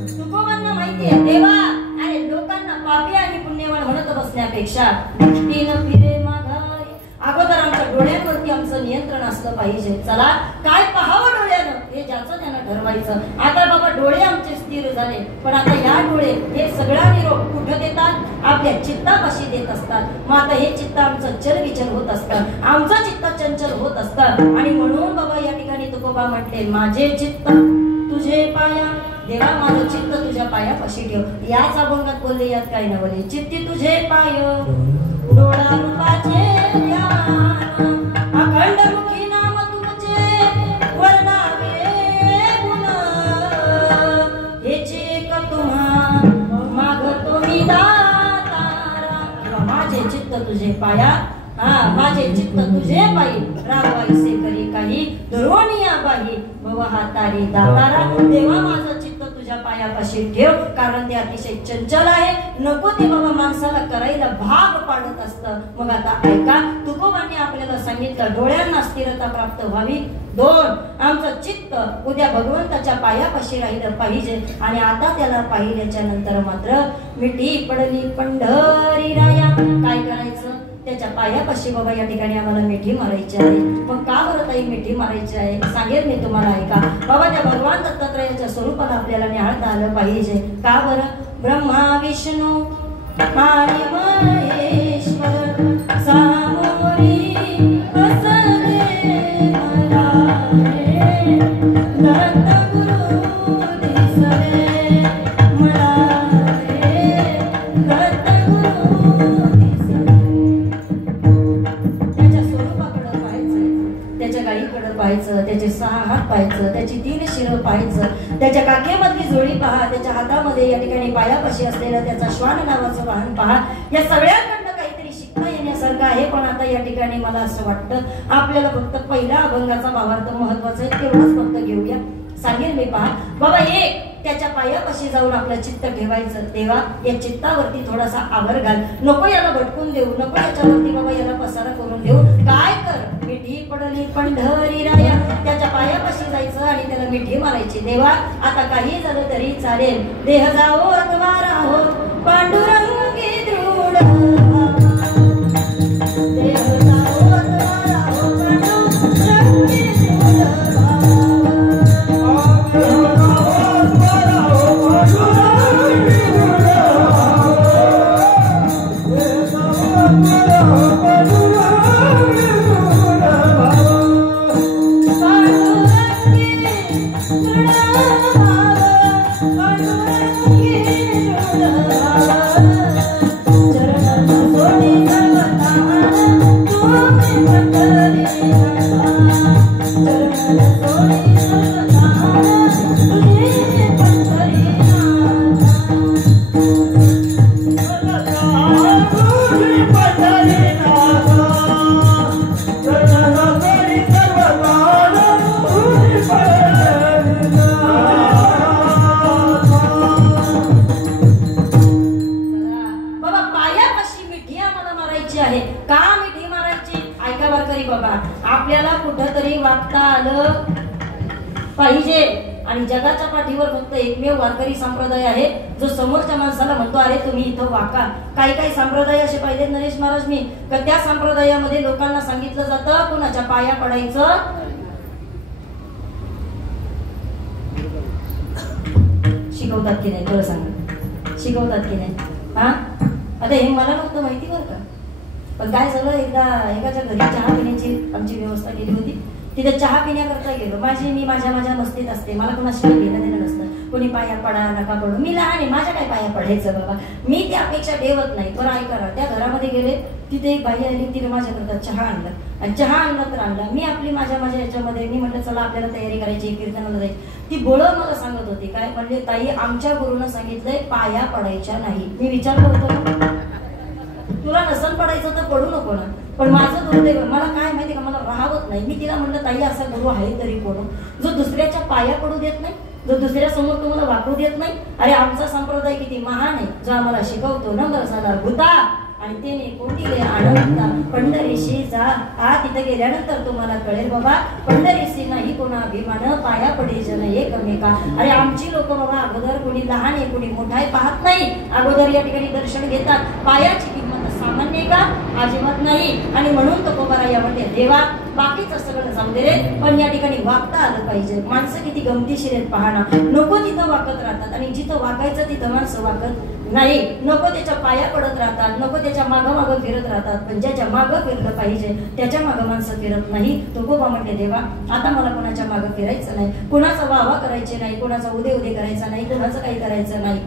तुकोबांना माहितीये देवा, अरे लोकांना पापी आणि पुण्यवान म्हणत बसण्यापेक्षा दृष्टीनं फिरे माघारी. अगोदर आमच्या डोळ्यांवरती आमचं नियंत्रण असलं पाहिजे. चला, काय पाहावं डोळ्यानं हे ज्याचं त्यानं ठरवायचं. आता बाबा डोळे आमचे स्थिर झाले, पण आता या डोळे हे सगळा निरोप कुठं देतात? आपल्या चित्तापाशी देत असतात. मग आता हे चित्त आमचं चलविचल होत असतं, आमचं चित्त चंचल होत असतं. आणि म्हणून बाबा या ठिकाणी तुकोबा म्हटले, माझे चित्त तुझे पाया. देवा, माझं चित्त तुझ्या पायापाशी ठेव. याच अभंगात बोलले, यात काय नवले, चित्ती तुझे पाय डोळा रूपाचे अखंड मुखी नाम तुमचे वर्णावे गुण. हेचे एक तुम्हा मागतो मी दातारा. माझे चित्त तुझे पाया, माझे चित्त तुझे पायी. रागवाईसे करी काही धरोनिया बाही भव हातारी दातारा. देवा, माझं चित्त तुझ्या पायापाशी ठेव, कारण ते अतिशय चंचल आहे. नको ते बाबा माणसाला करायला भाग पाडत असतं. मग आता ऐका, तुकोबांनी आपल्याला सांगितलं डोळ्यांना स्थिरता प्राप्त व्हावी. 2, आमचं चित्त उद्या भगवंताच्या पायापाशी राहिलं पाहिजे. आणि आता त्याला पाहिल्याच्या नंतर मात्र मिठी पडली पंढरी राया. काय करायचं? त्याच्या पायापाशी बाबा या ठिकाणी आम्हाला मिठी मारायची आहे. मग का बरं ताई मिठी मारायची आहे? सांगेल मी तुम्हाला, ऐका. बाबा त्या भगवान दत्तात्रयाच्या स्वरूपाला आपल्याला निहाळता आलं पाहिजे. का बरं? ब्रह्मा विष्णू आणि महेश्वर सामोरी असले मलारे. दत्तगुरु दिसले मलारे. दत्तगुरु पाहायचं, त्याचे 6 हात पाहायचं, त्याची 3 शिरं पाहायचं, त्याच्या काखेमधली जोडी पहा, त्याच्या हातामध्ये या ठिकाणी पायापाशी असलेलं त्याचा श्वान नावाचं वाहन पहा. या सगळ्यांकडनं काहीतरी शिकता येण्यासारखं आहे. पण आता या ठिकाणी मला असं वाटतं आपल्याला फक्त पहिला अभंगाचा भावार्थ महत्वाचा आहे, तेवढंच फक्त घेऊया. सांगेल मी, पहा बाबा, एक त्याच्या पायापाशी जाऊन आपलं चित्त ठेवायचं. देवा, या चित्तावरती थोडासा आवर घाल. नको याला भटकून देऊ, नको याच्यावरती बाबा याला पसारा करून देऊ. काय कर? मिठी पडली पंढरी राया. त्याच्या पायापाशी जायचं आणि त्याला मिठी मारायची. देवा, आता काही झालं तरी चालेल, देह जाओ अथवा राहो पांडुरंगी दृढ. देह जाओ अथवा राहो पांडुरंगी दृढ. आपल्याला कुठंतरी वागता आलं पाहिजे. आणि जगाच्या पाठीवर फक्त एकमेव वारकरी संप्रदाय आहे जो समोरच्या माणसाला म्हणतो, अरे तुम्ही इथं वाका. काही संप्रदाय असे पाहिजे नरेश महाराज मी, तर त्या संप्रदायामध्ये लोकांना सांगितलं जातं कुणाच्या पाया पडायचं. शिकवतात की नाही? खरं सांगा, शिकवतात की नाही? हा, आता हे मला नव्हतं माहिती बरं का. पण काय झालं, एकदा एकाच्या घरी चहा पिण्याची आमची व्यवस्था केली होती. तिथे चहा पिण्याकरता गेलो, मी माझ्या मस्तीत असते, मला कोणाशी काही घेणं देणं नसतं. कोणी पाया पडा नका पडू, मी लहान आहे, माझ्या काय पाया पडायचं बाबा, मी त्या अपेक्षा ठेवत नाही. बरं ऐका ना, त्या घरामध्ये गेले, तिथे एक बाई आली, तिने माझ्याकरता चहा आणला, आणि चहा आणला तर आणला. मी आपली माझ्या याच्यामध्ये मी म्हटलं चला आपल्याला तयारी करायची, कीर्तनाला जायची. ती बोळं मला सांगत होती काय, म्हणजे ताई आमच्या गुरुनं सांगितलंय पाया पडायच्या नाही. मी विचारलं होतं तुला नसन पडायचं तर पडू नको ना, पण माझं दुर्दैव, मला काय माहिती का, मला राहावत नाही. मी तिला म्हणलं ताई असा गुरु आहे तरी कोण जो दुसऱ्याच्या पाया पडू देत नाही, जो दुसऱ्या समोर तुम्हाला वाकू देत नाही. अरे आमचा संप्रदाय किती महान आहे, जो आम्हाला शिकवतो नम्र साधा भूता आणि तेने कोटीले आनंदा पंढरीशी जा. तिथे गेल्यानंतर तुम्हाला कळेल बाबा, पंढरीशी नाही कोणा अभिमान, पाया पडे जन एकमेका. अरे आमची लोक बाबा अगोदर कोणी लहान आहे कोणी मोठा आहे पाहत नाही, अगोदर या ठिकाणी दर्शन घेतात. पायाची किंमत सामान्य का, अजिबात नाही. आणि म्हणून तुकोबाराया म्हणते देवा बाकीचं सगळं जाऊ दे रे, पण या ठिकाणी वागता आलं पाहिजे. माणसं किती गमतीशीर आहेत पाहणा, नको तिथं वाकत राहतात, आणि जिथं वाकायचं तिथं माणसं वाकत नाही, नको त्याच्या पाया पडत राहतात, नको त्याच्या मागं मागं फिरत राहतात. पण ज्याच्या मागं फिरलं पाहिजे त्याच्या मागं माणसं फिरत नाही. तुकोबा म्हणते देवा आता मला कोणाच्या मागं फिरायचं नाही, कोणाचा वावा करायचे नाही, कोणाचा उदे करायचा नाही, कोणाचं काही करायचं नाही.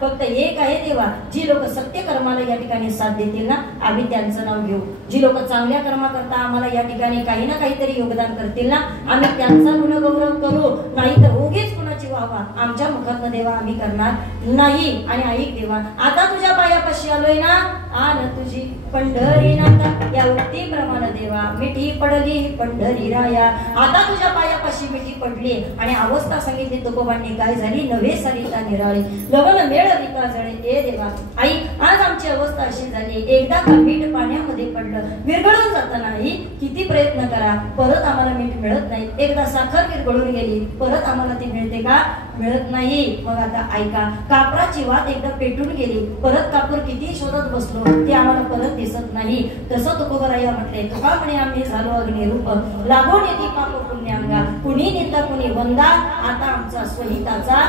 फक्त एक आहे देवा, जी लोक सत्य कर्माला या ठिकाणी साथ देतील ना, आम्ही त्यांचं नाव घेऊ. जी लोक चांगल्या कर्मा करता आम्हाला या ठिकाणी काही ना काहीतरी योगदान करतील ना, आम्ही त्यांचा गुणगौरव करू, नाही तर उगीच कुणाची वावा आमच्या मुखातनं देवा आम्ही करणार नाही. आणि ऐक देवा, आता तुझ्या पायापाशी आलोय ना, आन तुझी पंढरी नाथा या उक्तीप्रमाणे देवा मिठी पडली पंढरी राया. आता तुझ्या पायापाशी मिठी पडली, आणि अवस्था सांगितली तुकोबांनी काय झाली, नवे सरिता निराळी लवण मेळविता जळे. ए देवा आई आज आमची अवस्था अशी झाली, एकदा का मीठ पाण्यामध्ये पडलं विरघळून जात नाही, किती प्रयत्न करा परत आम्हाला मीठ मिळत नाही. एकदा साखर विरघळून गेली परत आम्हाला ती मिळते का, मिळत नाही. मग आता ऐका, कापराची वात एकदा पेटून गेली, परत कापूर किती शोधत बसलो ते आम्हाला परत दिसत नाही. तसं तुकोबाराया म्हटले, तुका म्हणे आम्ही झालो अग्निरूप, लागून येते पाप पुण्यांगा, कुणी नेता कुणी वंदा, आता आमचा स्वहिताचा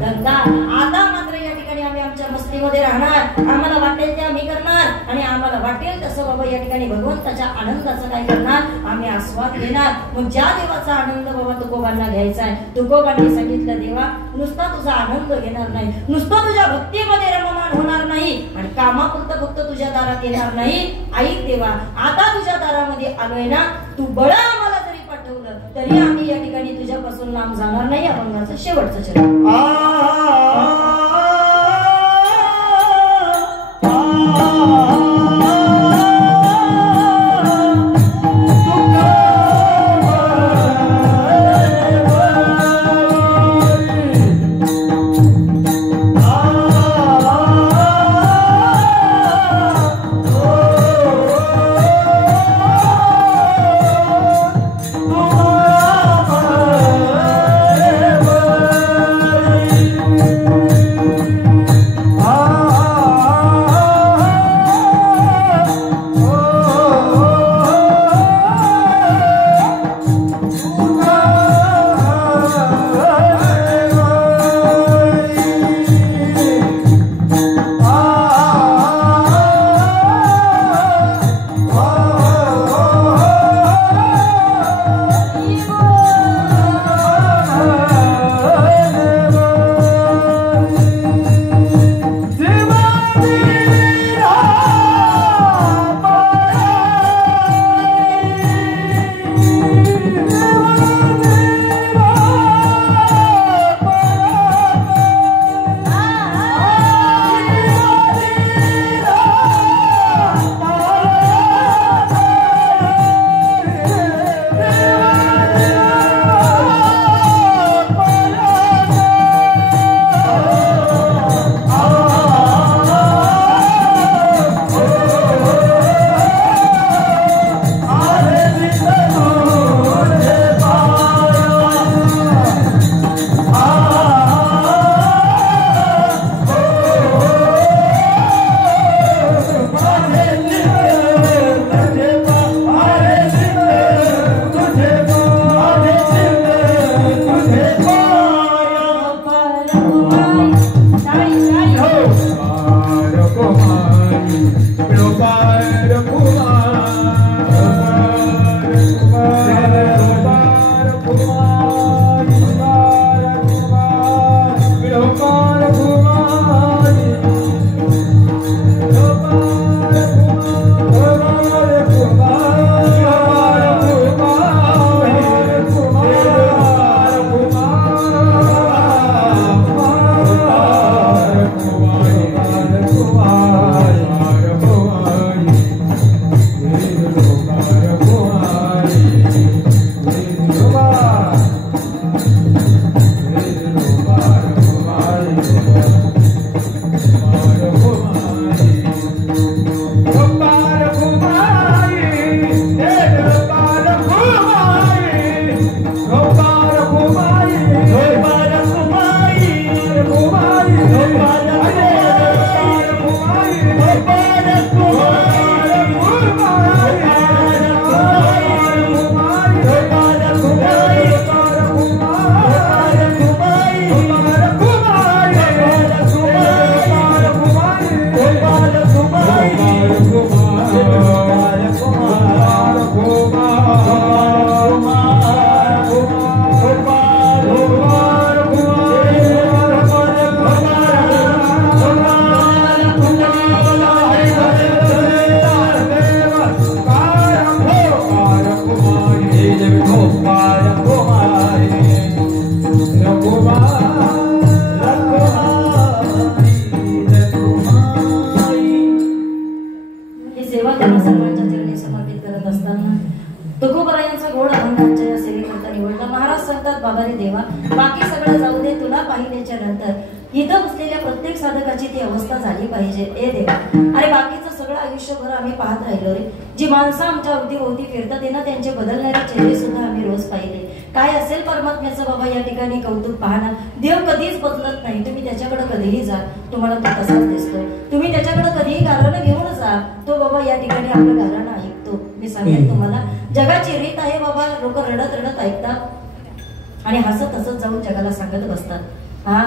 धंदा. आता मात्र या ठिकाणी आम्ही आमच्या मस्तीमध्ये राहणार, आम्हाला वाटेल ते आम्ही करणार, आणि आम्हाला वाटेल तसं बाबा या ठिकाणी भगवंताच्या आनंदाचं काय करणार, आम्ही आस्वाद घेणार. मग ज्या देवाचा आनंद बाबा तुकोबांना घ्यायचा आहे, तुकोबांनी सांगितलं देवा नुसता तुझा आनंद घेणार नाही, नुसतं तुझ्या भक्तीमध्ये रममान होणार नाही, आणि कामापुरतं फक्त तुझ्या दारात येणार नाही. ऐक देवा आता तुझ्या दारामध्ये आलोय ना, तू बळा आम्हाला जरी पाठवलं तरी आम्ही या ठिकाणी तुझ्यापासून लांब जाणार नाही. अभंगाचं शेवटचं चरण. सांगतात बाबा रे देवा, बाकी सगळं जाऊ दे, तुला पाहिल्याच्या नंतर इथं बसलेल्या प्रत्येक साधकाची ती अवस्था झाली पाहिजे. ए देवा, अरे बाकीचं सगळं आयुष्यभर आम्ही पाहत राहिलो रे. जी माणसं आमच्या अवतीभोवती फिरतात ना, त्यांचे बदलणारे चेहरे सुद्धा आम्ही रोज पाहिले. काय असेल परमात्म्याचं बाबा या ठिकाणी कौतुक पाहणार. देव कधीच बदलत नाही. तुम्ही त्याच्याकडे कधीही जा, तुम्हाला तो तसाच दिसतो. तुम्ही त्याच्याकडे कधीही गारानं घेऊन जा, तो बाबा या ठिकाणी आपलं गारानं ऐकतो. मी सांगेन तुम्हाला, जगाची रीत आहे बाबा, लोक रडत रडत ऐकतात आणि हसत हसत जाऊन जगाला सांगत बसतात. हा,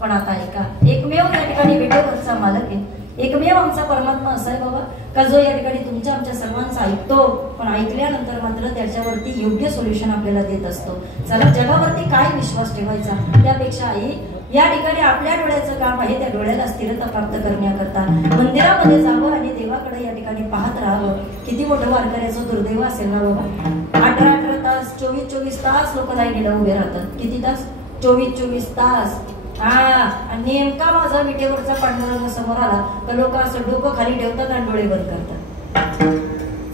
पण आता ऐका, एकमेव या ठिकाणी विटेवरचा मालक आहे, एकमेव आमचा परमात्मा असा आहे बाबा, का जो या ठिकाणी तुमच्या आमच्या सर्वांचा ऐकतो, पण ऐकल्यानंतर मात्र त्याच्यावरती योग्य सोल्युशन आपल्याला देत असतो. चला, जगावरती काय विश्वास ठेवायचा, त्यापेक्षा आई या ठिकाणी आपल्या डोळ्याचं काम आहे, त्या डोळ्याला स्थिरता प्राप्त करण्याकरता मंदिरामध्ये जावं आणि देवाकडे या ठिकाणी पाहत राहावं. किती मोठं वारकऱ्याचं दुर्दैव असेल ना बाबा. 18-18 तास, 24-24 तास लोक लाईनीला उभे राहतात. किती तास? 24-24 तास. हा, नेमका माझा विटेवरचा पांडुरंग समोर आला तर लोक असं डोकं खाली ठेवतात आणि डोळे बंद करतात.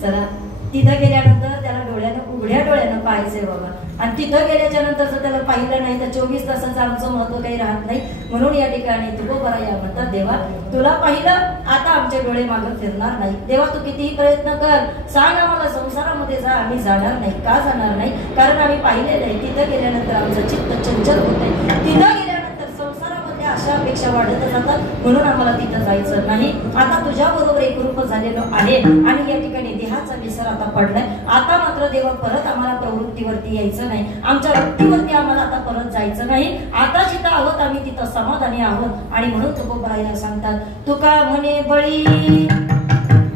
चला, तिथं गेल्यानंतर त्याला डोळ्यानं उघड्या डोळ्यानं पाहायचंय बाबा. आणि तिथं गेल्याच्या नंतर जर त्याला पाहिलं नाही तर 24 तासाचं आमचं महत्व काही राहत नाही. म्हणून या ठिकाणी तुकोबरा या म्हणतात, देवा तुला पाहिलं, आता आमचे डोळे मागं फिरणार नाही. देवा तू कितीही प्रयत्न कर, सांग आम्हाला संसारामध्ये जा, आम्ही जाणार नाही. का जाणार नाही? कारण आम्ही पाहिलेलं आहे, तिथं गेल्यानंतर आमचं चित्त चंचल होत आहे. तिथं गेल्यानंतर संसारामध्ये अशा अपेक्षा वाढत जातात, म्हणून आम्हाला तिथं जायचं नाही. आता तुझ्या बरोबर एकरूप झालेलो आहे आणि या ठिकाणी देहाचा विसर आता पडलाय. आता मात्र देवा परत आम्हाला प्रवृत्तीवरती यायचं नाही, आमच्या वृत्तीवरती आम्हाला आता परत जायचं नाही. आता जिथं आहोत आम्ही तिथं समाधानी आहोत. आणि म्हणून तुकोबराया सांगतात, तुका म्हणे बळी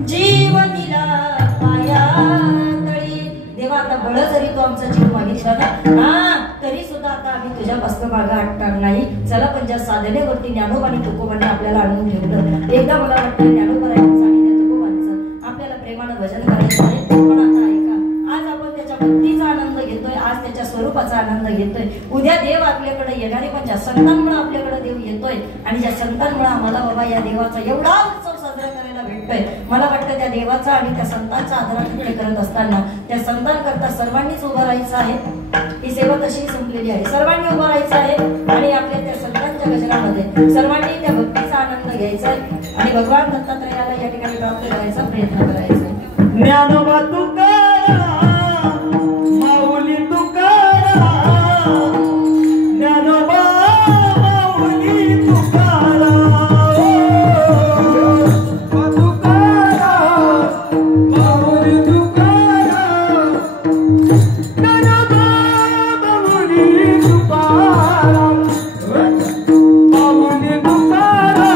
जीव दिला पाया तळी. देवा आता बळ जरी तू आमचा जीव मागितला ना, हा, तरी सुद्धा आता आम्ही तुझ्यापासून मागं हटणार नाही. चला, पण ज्या साधनेवरती ज्ञानोबाने तुकोबाने आपल्याला आणून ठेवलं, एकदा मला वाटतं ज्ञानोबारायांचं आणि त्या तुकोबांचं आपल्याला प्रेमानं भजन करायचं आहे. पण आता ऐका, आज आपण त्याच्या भक्तीचा आनंद घेतोय, आज त्याच्या स्वरूपाचा आनंद घेतोय. उद्या देव आपल्याकडे येणारे, पण ज्या संतांमुळे आपल्याकडे देव येतोय आणि ज्या संतांमुळे आम्हाला बाबा या देवाचा एवढा उत्सव साजरा करायला भेटतोय, मला वाटतं त्या देवाचा आणि त्या संतांचा आदरातिथ्य करत असताना त्या संतांकरता सर्वांनीच उभं राहायचं आहे. ही सेवा तशी संपलेली आहे, सर्वांनी उभं राहायचं आहे आणि आपल्या त्या संतांच्या गजरामध्ये सर्वांनी त्या भक्तीचा आनंद घ्यायचा आहे आणि भगवान दत्तात्रयाला या ठिकाणी प्राप्त करायचा प्रयत्न करायचा आहे. ज्ञानोबा तुकाराम, माऊली तुकाराम, ज्ञानोबा माऊली तुकाराम, माऊली तुकाराम, ज्ञानोबा माऊली तुकाराम, माऊली तुकाराम,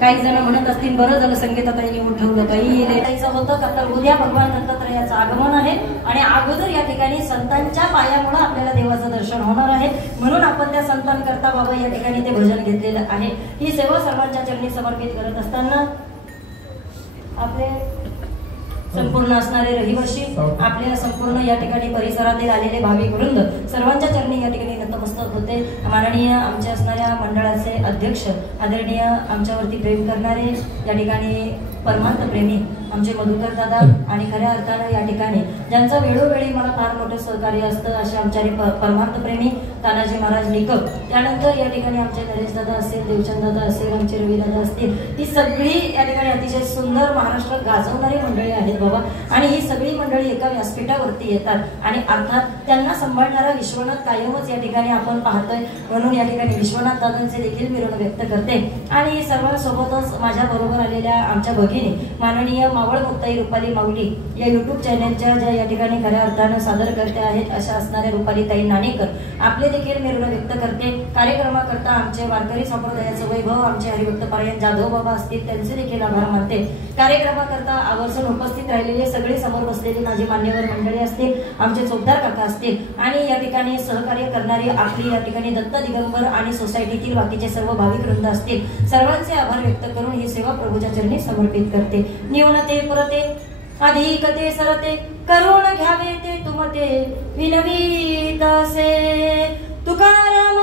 काही जण म्हणत असतील बरं झालं संगीताताईने उठवलं काही लेटायचं होतं का तर उद्या भगवान दत्तात्रयाचं आगमन आहे आणि अगोदर या ठिकाणी संतांच्या पायामुळे आपल्याला देवाचं दर्शन होणार आहे म्हणून आपण त्या संतांकरता बाबा या ठिकाणी ते भजन घेतलेलं आहे। ही सेवा सर्वांच्या चरणी समर्पित करत असताना आपले संपूर्ण असणारे रहिवासी आपल्या संपूर्ण या ठिकाणी परिसरातील आलेले भाविक वृंद सर्वांच्या चरणी या ठिकाणी नतमस्तक होते। माननीय आमच्या असणाऱ्या मंडळाचे अध्यक्ष आदरणीय आमच्यावरती प्रेम करणारे या ठिकाणी परमार्थ प्रेमी आमचे मधुकर दादा आणि खऱ्या अर्थाने या ठिकाणी ज्यांचं वेळोवेळी मला फार मोठं सहकार्य असतं असे आमचे परमार्थ प्रेमी तानाजी महाराज निकम, त्यानंतर या ठिकाणी आमचे नरेश दादा असतील, देवचंद दादा असतील, आमचे रवी दादा असतील, ही सगळी या ठिकाणी अतिशय सुंदर महाराष्ट्रात गाजवणारी मंडळी आहेत बाबा। आणि ही सगळी मंडळी एका व्यासपीठावरती येतात आणि अर्थात त्यांना सांभाळणारा विश्वनाथ कायमच या ठिकाणी आपण पाहतोय म्हणून या ठिकाणी विश्वनाथ दादांचे देखील मी ऋण व्यक्त करते। आणि सर्वांसोबतच माझ्या बरोबर आलेल्या आमच्या भगिनी माननीय मावळ मुक्ताई रुपाली माऊली या युट्यूब चॅनलच्या ज्या या ठिकाणी खऱ्या अर्थानं सादर करते आहेत अशा असणाऱ्या रुपाली ताई नाणेकर, आपले देखील मिरवणूक व्यक्त करते. कार्यक्रमाकरता आमचे वारकरी संप्रदायाचं वैभव आमचे हरिभक्त परायण जाधव बाबा असतील त्यांचे देखील आभार मानते. कार्यक्रमाकरता आवर्जून उपस्थित राहिलेले सगळे समोर बसलेली माझी मान्यवर मंडळी असतील, आमचे चोपदार काका असतील आणि या ठिकाणी सहकार्य करणारी आपली या ठिकाणी दत्त दिगंबर आणि सोसायटीतील बाकीचे सर्व भाविक वृंद असतील, सर्वांचे आभार व्यक्त करून ही सेवा प्रभूच्या चरणी समर्पित करते. न्यूनते पुरते अधिकते सरते करुण घ्यावे ते तुमते विनवीत असे. तुकाराम